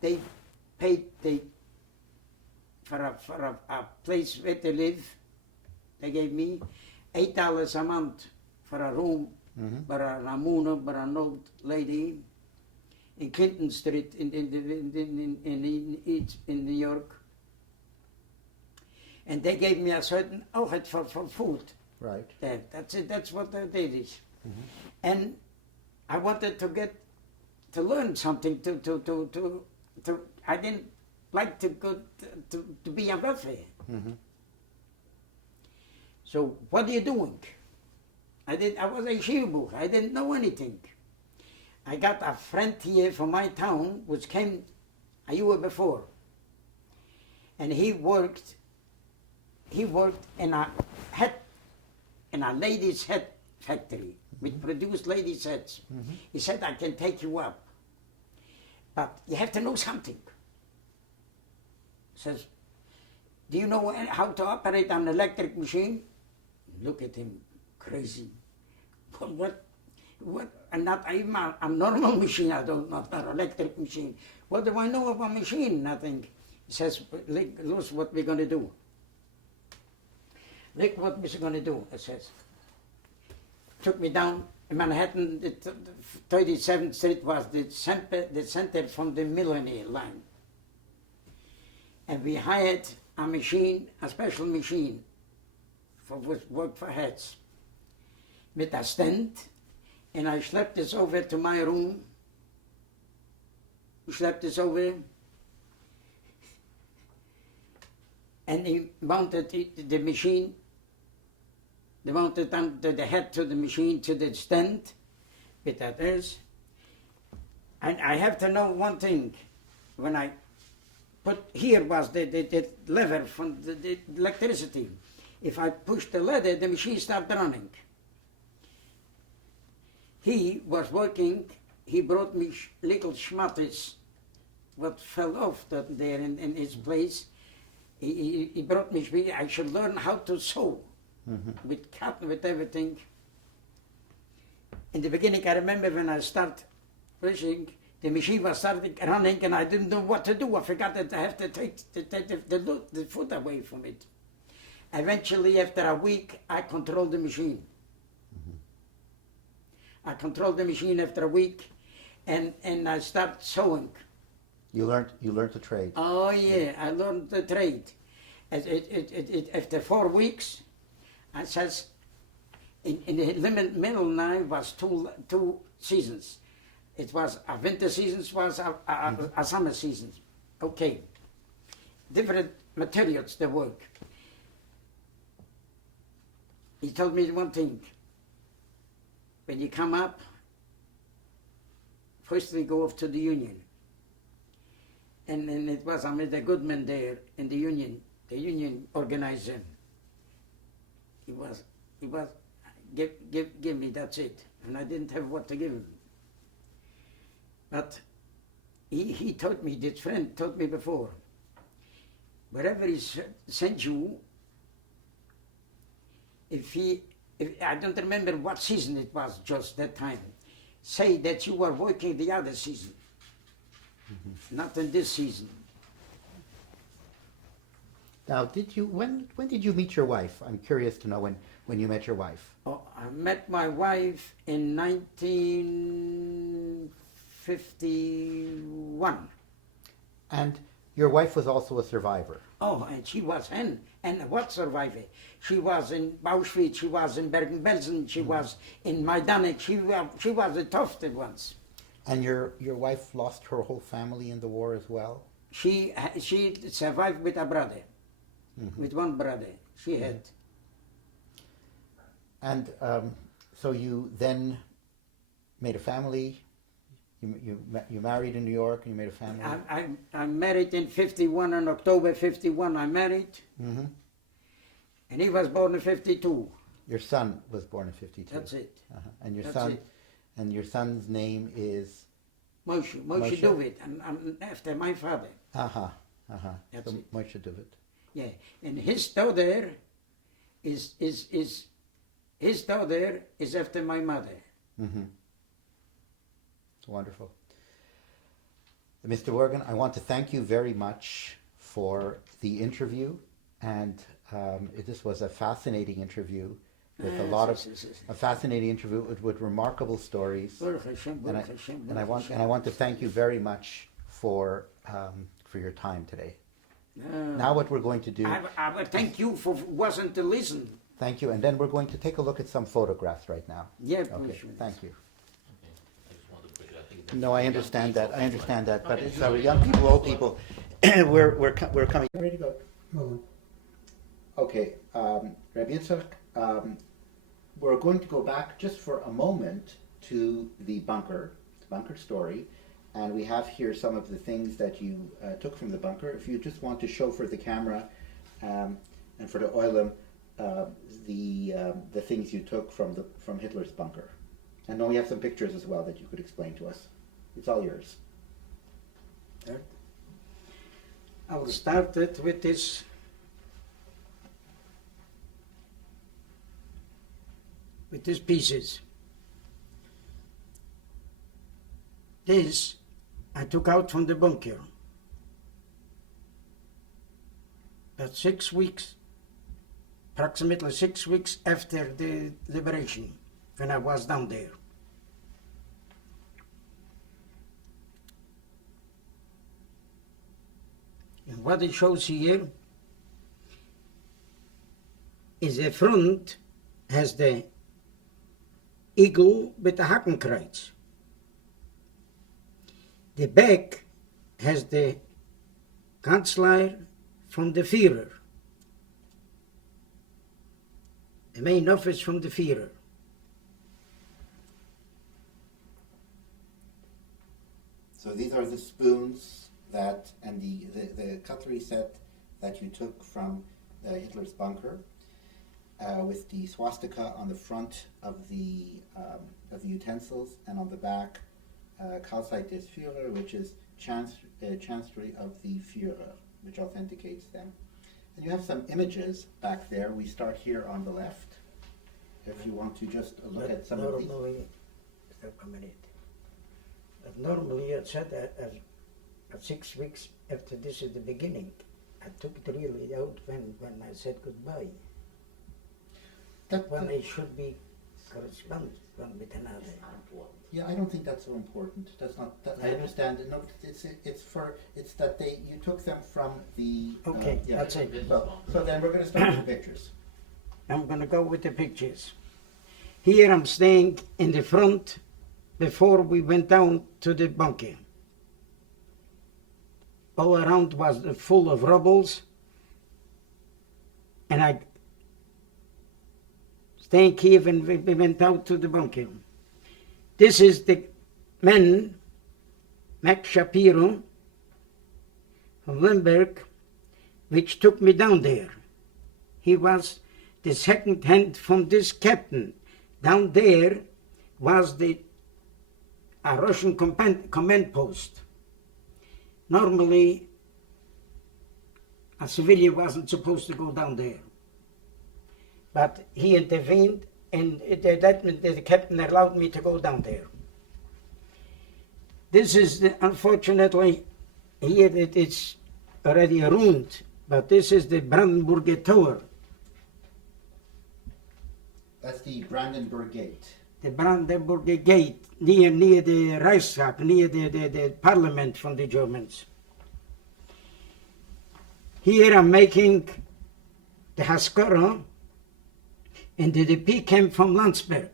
they paid the a place where to live. They gave me $8 a month for a room, for a ramuna, for an old lady in Clinton Street in New York. And they gave me a certain outfit for food. Right. That's it. That's what they did. And I wanted to learn something. I didn't like to go to be on welfare. So what are you doing? I was a yeshiva. I didn't know anything. I got a friend here from my town, which came a year before, and he worked in a ladies' hat factory, which produced ladies' hats. He said, I can take you up, but you have to know something. He says, do you know how to operate an electric machine? Look at him, crazy. What? I'm not even a normal machine, not an electric machine. What do I know of a machine? Nothing. He says, look what we're going to do. Look what we're going to do, he says. Took me down in Manhattan, the 37th Street was the center from the Millennium line. And we hired a machine, a special machine, for work for hats, with a stand, and I schlepped this over to my room. Schlepped this over, and he mounted the machine. They mounted the head to the machine, to the stand, with that is. And I have to know one thing. When I put, here was the lever from the electricity. If I push the lever, the machine started running. He was working, he brought me little schmattes, what fell off there in his place. He brought me, I should learn how to sew, with cotton, with everything. In the beginning, I remember when I started pushing, the machine was starting running and I didn't know what to do. I forgot that I have to take the foot away from it. Eventually, after a week, I controlled the machine. I controlled the machine after a week, and I started sewing. You learned the trade. Oh yeah, I learned the trade. After 4 weeks, I says, in the middle line was two seasons. It was a winter season, was a summer season. Okay, different materials they work. He told me one thing. When you come up, first we go off to the union. And it was, I met a good man there in the union organizer. He was, give me, that's it. And I didn't have what to give him. But he taught me, this friend taught me before, wherever he sends you, if I don't remember what season it was just that time, say that you were working the other season, not in this season. Now, when did you meet your wife? I'm curious to know when you met your wife. Oh, I met my wife in 1951. And your wife was also a survivor. Oh, and she was, and what survivor? She was in Auschwitz, she was in Bergen-Belsen, she was in Majdanek, she was the toughest ones. And your wife lost her whole family in the war as well? She survived with a brother, with one brother she had. And so you then made a family. You married in New York and you made a family. I married in 51, on October 51 I married. And he was born in 52. Your son was born in 52. That's it. And your That's son, it. and your son's name is Moshe David. I'm after my father. That's so it. Moshe David. Yeah, and his daughter is after my mother. Wonderful. Mr. Wargon, I want to thank you very much for the interview, and this was a fascinating interview with a fascinating interview with remarkable stories. And I want to thank you very much for your time today. Now what we're going to do... I would thank you for wasn't to listen. Thank you, and then we're going to take a look at some photographs right now. Yeah, okay. Please. Thank you. Okay. I just wanted to push it. I think No, I understand that. I understand that. But Okay. it's our young people, old people. we're coming. Ready to go? Hold Okay, Rabbi Yitzchok, we're going to go back just for a moment to the bunker story, and we have here some of the things that you took from the bunker. If you just want to show for the camera and for the oilum the things you took from Hitler's bunker, and then we have some pictures as well that you could explain to us. It's all yours. I will start it with this. With these pieces. This I took out from the bunker. About 6 weeks, approximately 6 weeks after the liberation, when I was down there. And what it shows here is the front has the eagle with the Hakenkreuz. The back has the Kanzler from the Führer, the main office from the Führer. So these are the spoons and the cutlery set that you took from Hitler's bunker, with the swastika on the front of the utensils, and on the back, Karlzeit des Führer, which is chancery of the Führer, which authenticates them. And you have some images back there. We start here on the left. If you want to just look at some of these. Normally, it said that 6 weeks after this is the beginning. I took it really out when I said goodbye. When it should be correspond one with another. Yeah, I don't think that's so important. That's not. I understand. No, it's that you took them from the. Okay, yeah. that's it. So then we're going to start with the pictures. I'm going to go with the pictures. Here I'm staying in the front before we went down to the bunker. All around was full of rubbles, and I staying here when we went out to the bunker. This is the man, Max Shapiro, from Lemberg, which took me down there. He was the second hand from this captain. Down there was a Russian command post. Normally, a civilian wasn't supposed to go down there. But he intervened, and the captain allowed me to go down there. This is, unfortunately, here it's already ruined, but this is the Brandenburger Tor. That's the Brandenburg Gate. The Brandenburger Gate, near the Reichstag, near the parliament from the Germans. Here I'm making the Haskara, and the DP came from Landsberg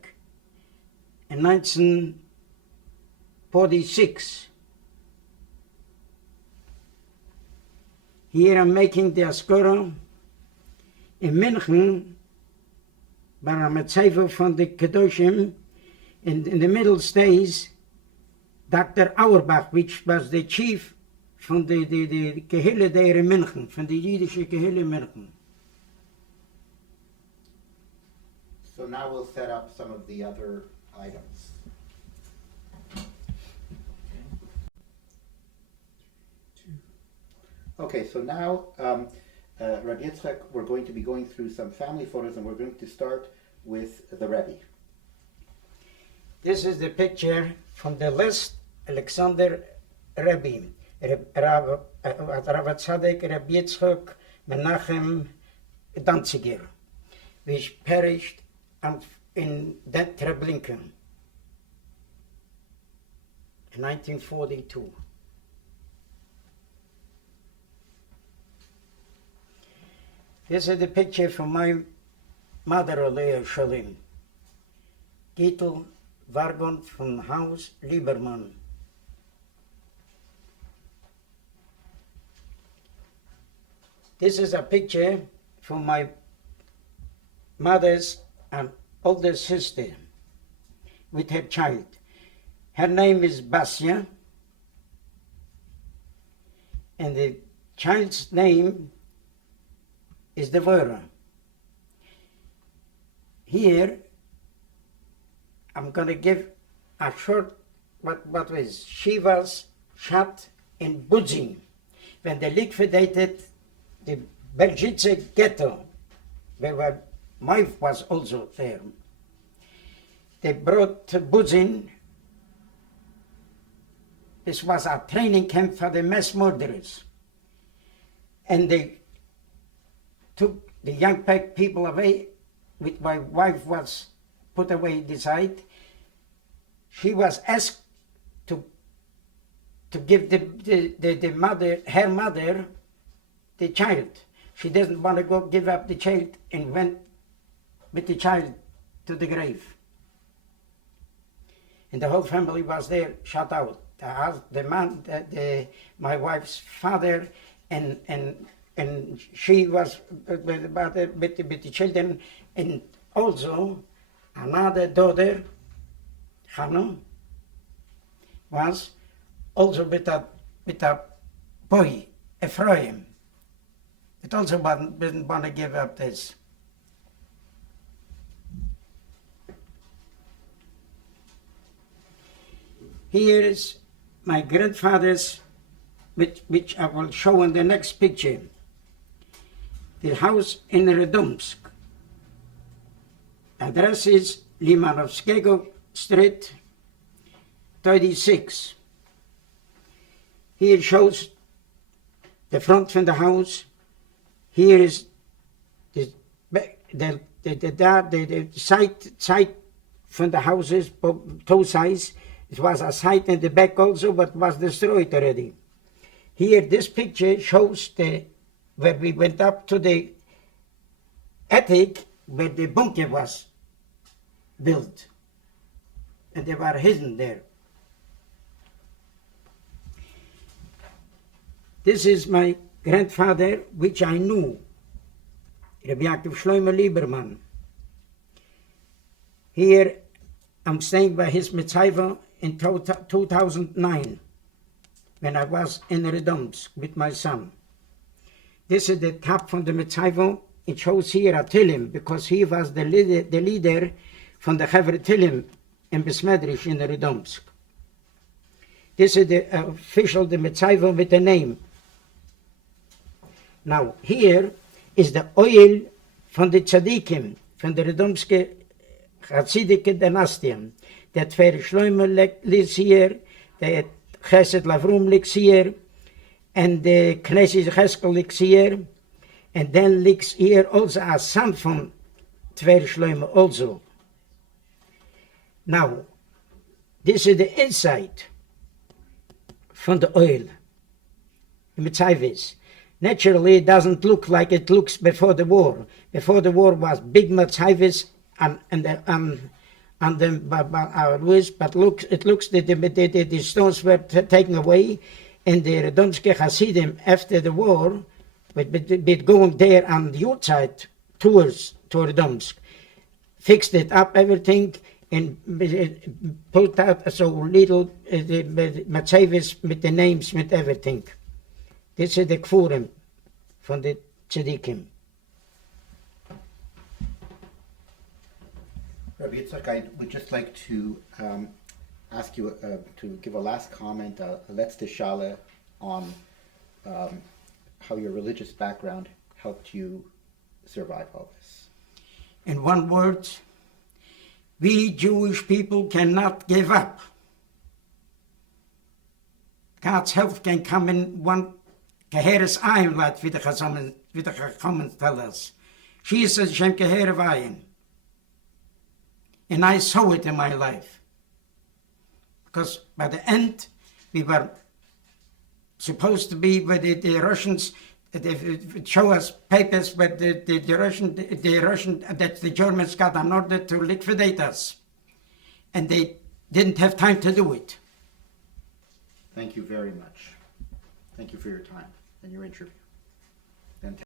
in 1946. Here I'm making the Haskara in München, where I'm a tzeifer from the Kedoshim, and in the middle stays Dr. Auerbach, which was the chief from the Gehille there in München, from the Yiddish Gehille in München. So now we'll set up some of the other items. Okay, so now, Rabbi Yitzchok, we're going to be going through some family photos, and we're going to start with the Rebbe. This is the picture from the last Alexander Rebbe. Rav Tzaddik Reb Yitzchok Menachem Danziger, which perished in that Treblinka in 1942. This is the picture from my mother, Schlieben. Yitzchok Wargon from Haus Lieberman. This is a picture from my mother's older sister with her child. Her name is Basia, and the child's name is Devorah. Here, I'm going to give a short, what was, she was shot in Buchenwald when they liquidated the Belgice ghetto, where my wife was also there. They brought to Buchenwald. This was a training camp for the mass murderers. And they took the young people away, with my wife was put away beside. She was asked to give the mother, her mother, the child. She doesn't want to go give up the child and went with the child to the grave. And the whole family was there, shut out. The man, my wife's father, and she was with the children, and also another daughter, Hannah, was also with a boy, Ephraim. It also didn't want to give up this. Here is my grandfather's, which I will show in the next picture. The house in Radomsko. Address is Limanovskiego Street, 36. Here shows the front from the house. Here is the side from the houses, two sides. It was a site in the back also, but was destroyed already. Here, this picture shows where we went up to the attic where the bunker was built, and they were hidden there. This is my grandfather, which I knew, Rabbi Yaakov Shlomo Lieberman. Here, I'm staying by his mitzvah in 2009, when I was in Radomsko with my son. This is the top from the mitzvah. It shows here a Tilim, because he was the leader from the Chevre Tilim in Besmedrish in Radomsko. This is the official, the mitzvah with the name. Now, here is the oil from the Tzadikim, from the Radomske Chasidic dynasty. The Tver Shlomo lives here, the Chesed Lavrum lives here, and the Knesset Cheskel lives here, and then lives here also a son from Tver Shlomo also. Now, this is the inside from the oil, the Mitzavis. Naturally, it doesn't look like it looks before the war. Before the war was big Mitzavis but it looks that the stones were taken away, and the Radomske Hasidim after the war, but going there on the outside tours to Radomsk, fixed it up everything and put out so little Matzavis with the names with everything. This is the Kfurim from the Tzadikim. Rabbi Yitzchok, I would just like to ask you to give a last comment, let's Shale, on how your religious background helped you survive all this. In one word, we Jewish people cannot give up. God's help can come in one Geheres Ein Lat, wie der gekommen tellers. She says, Shem Gehere Vayin. And I saw it in my life. Because by the end, we were supposed to be with the Russians. They show us papers, but the Russian, that the Germans got an order to liquidate us. And they didn't have time to do it. Thank you very much. Thank you for your time and your interview.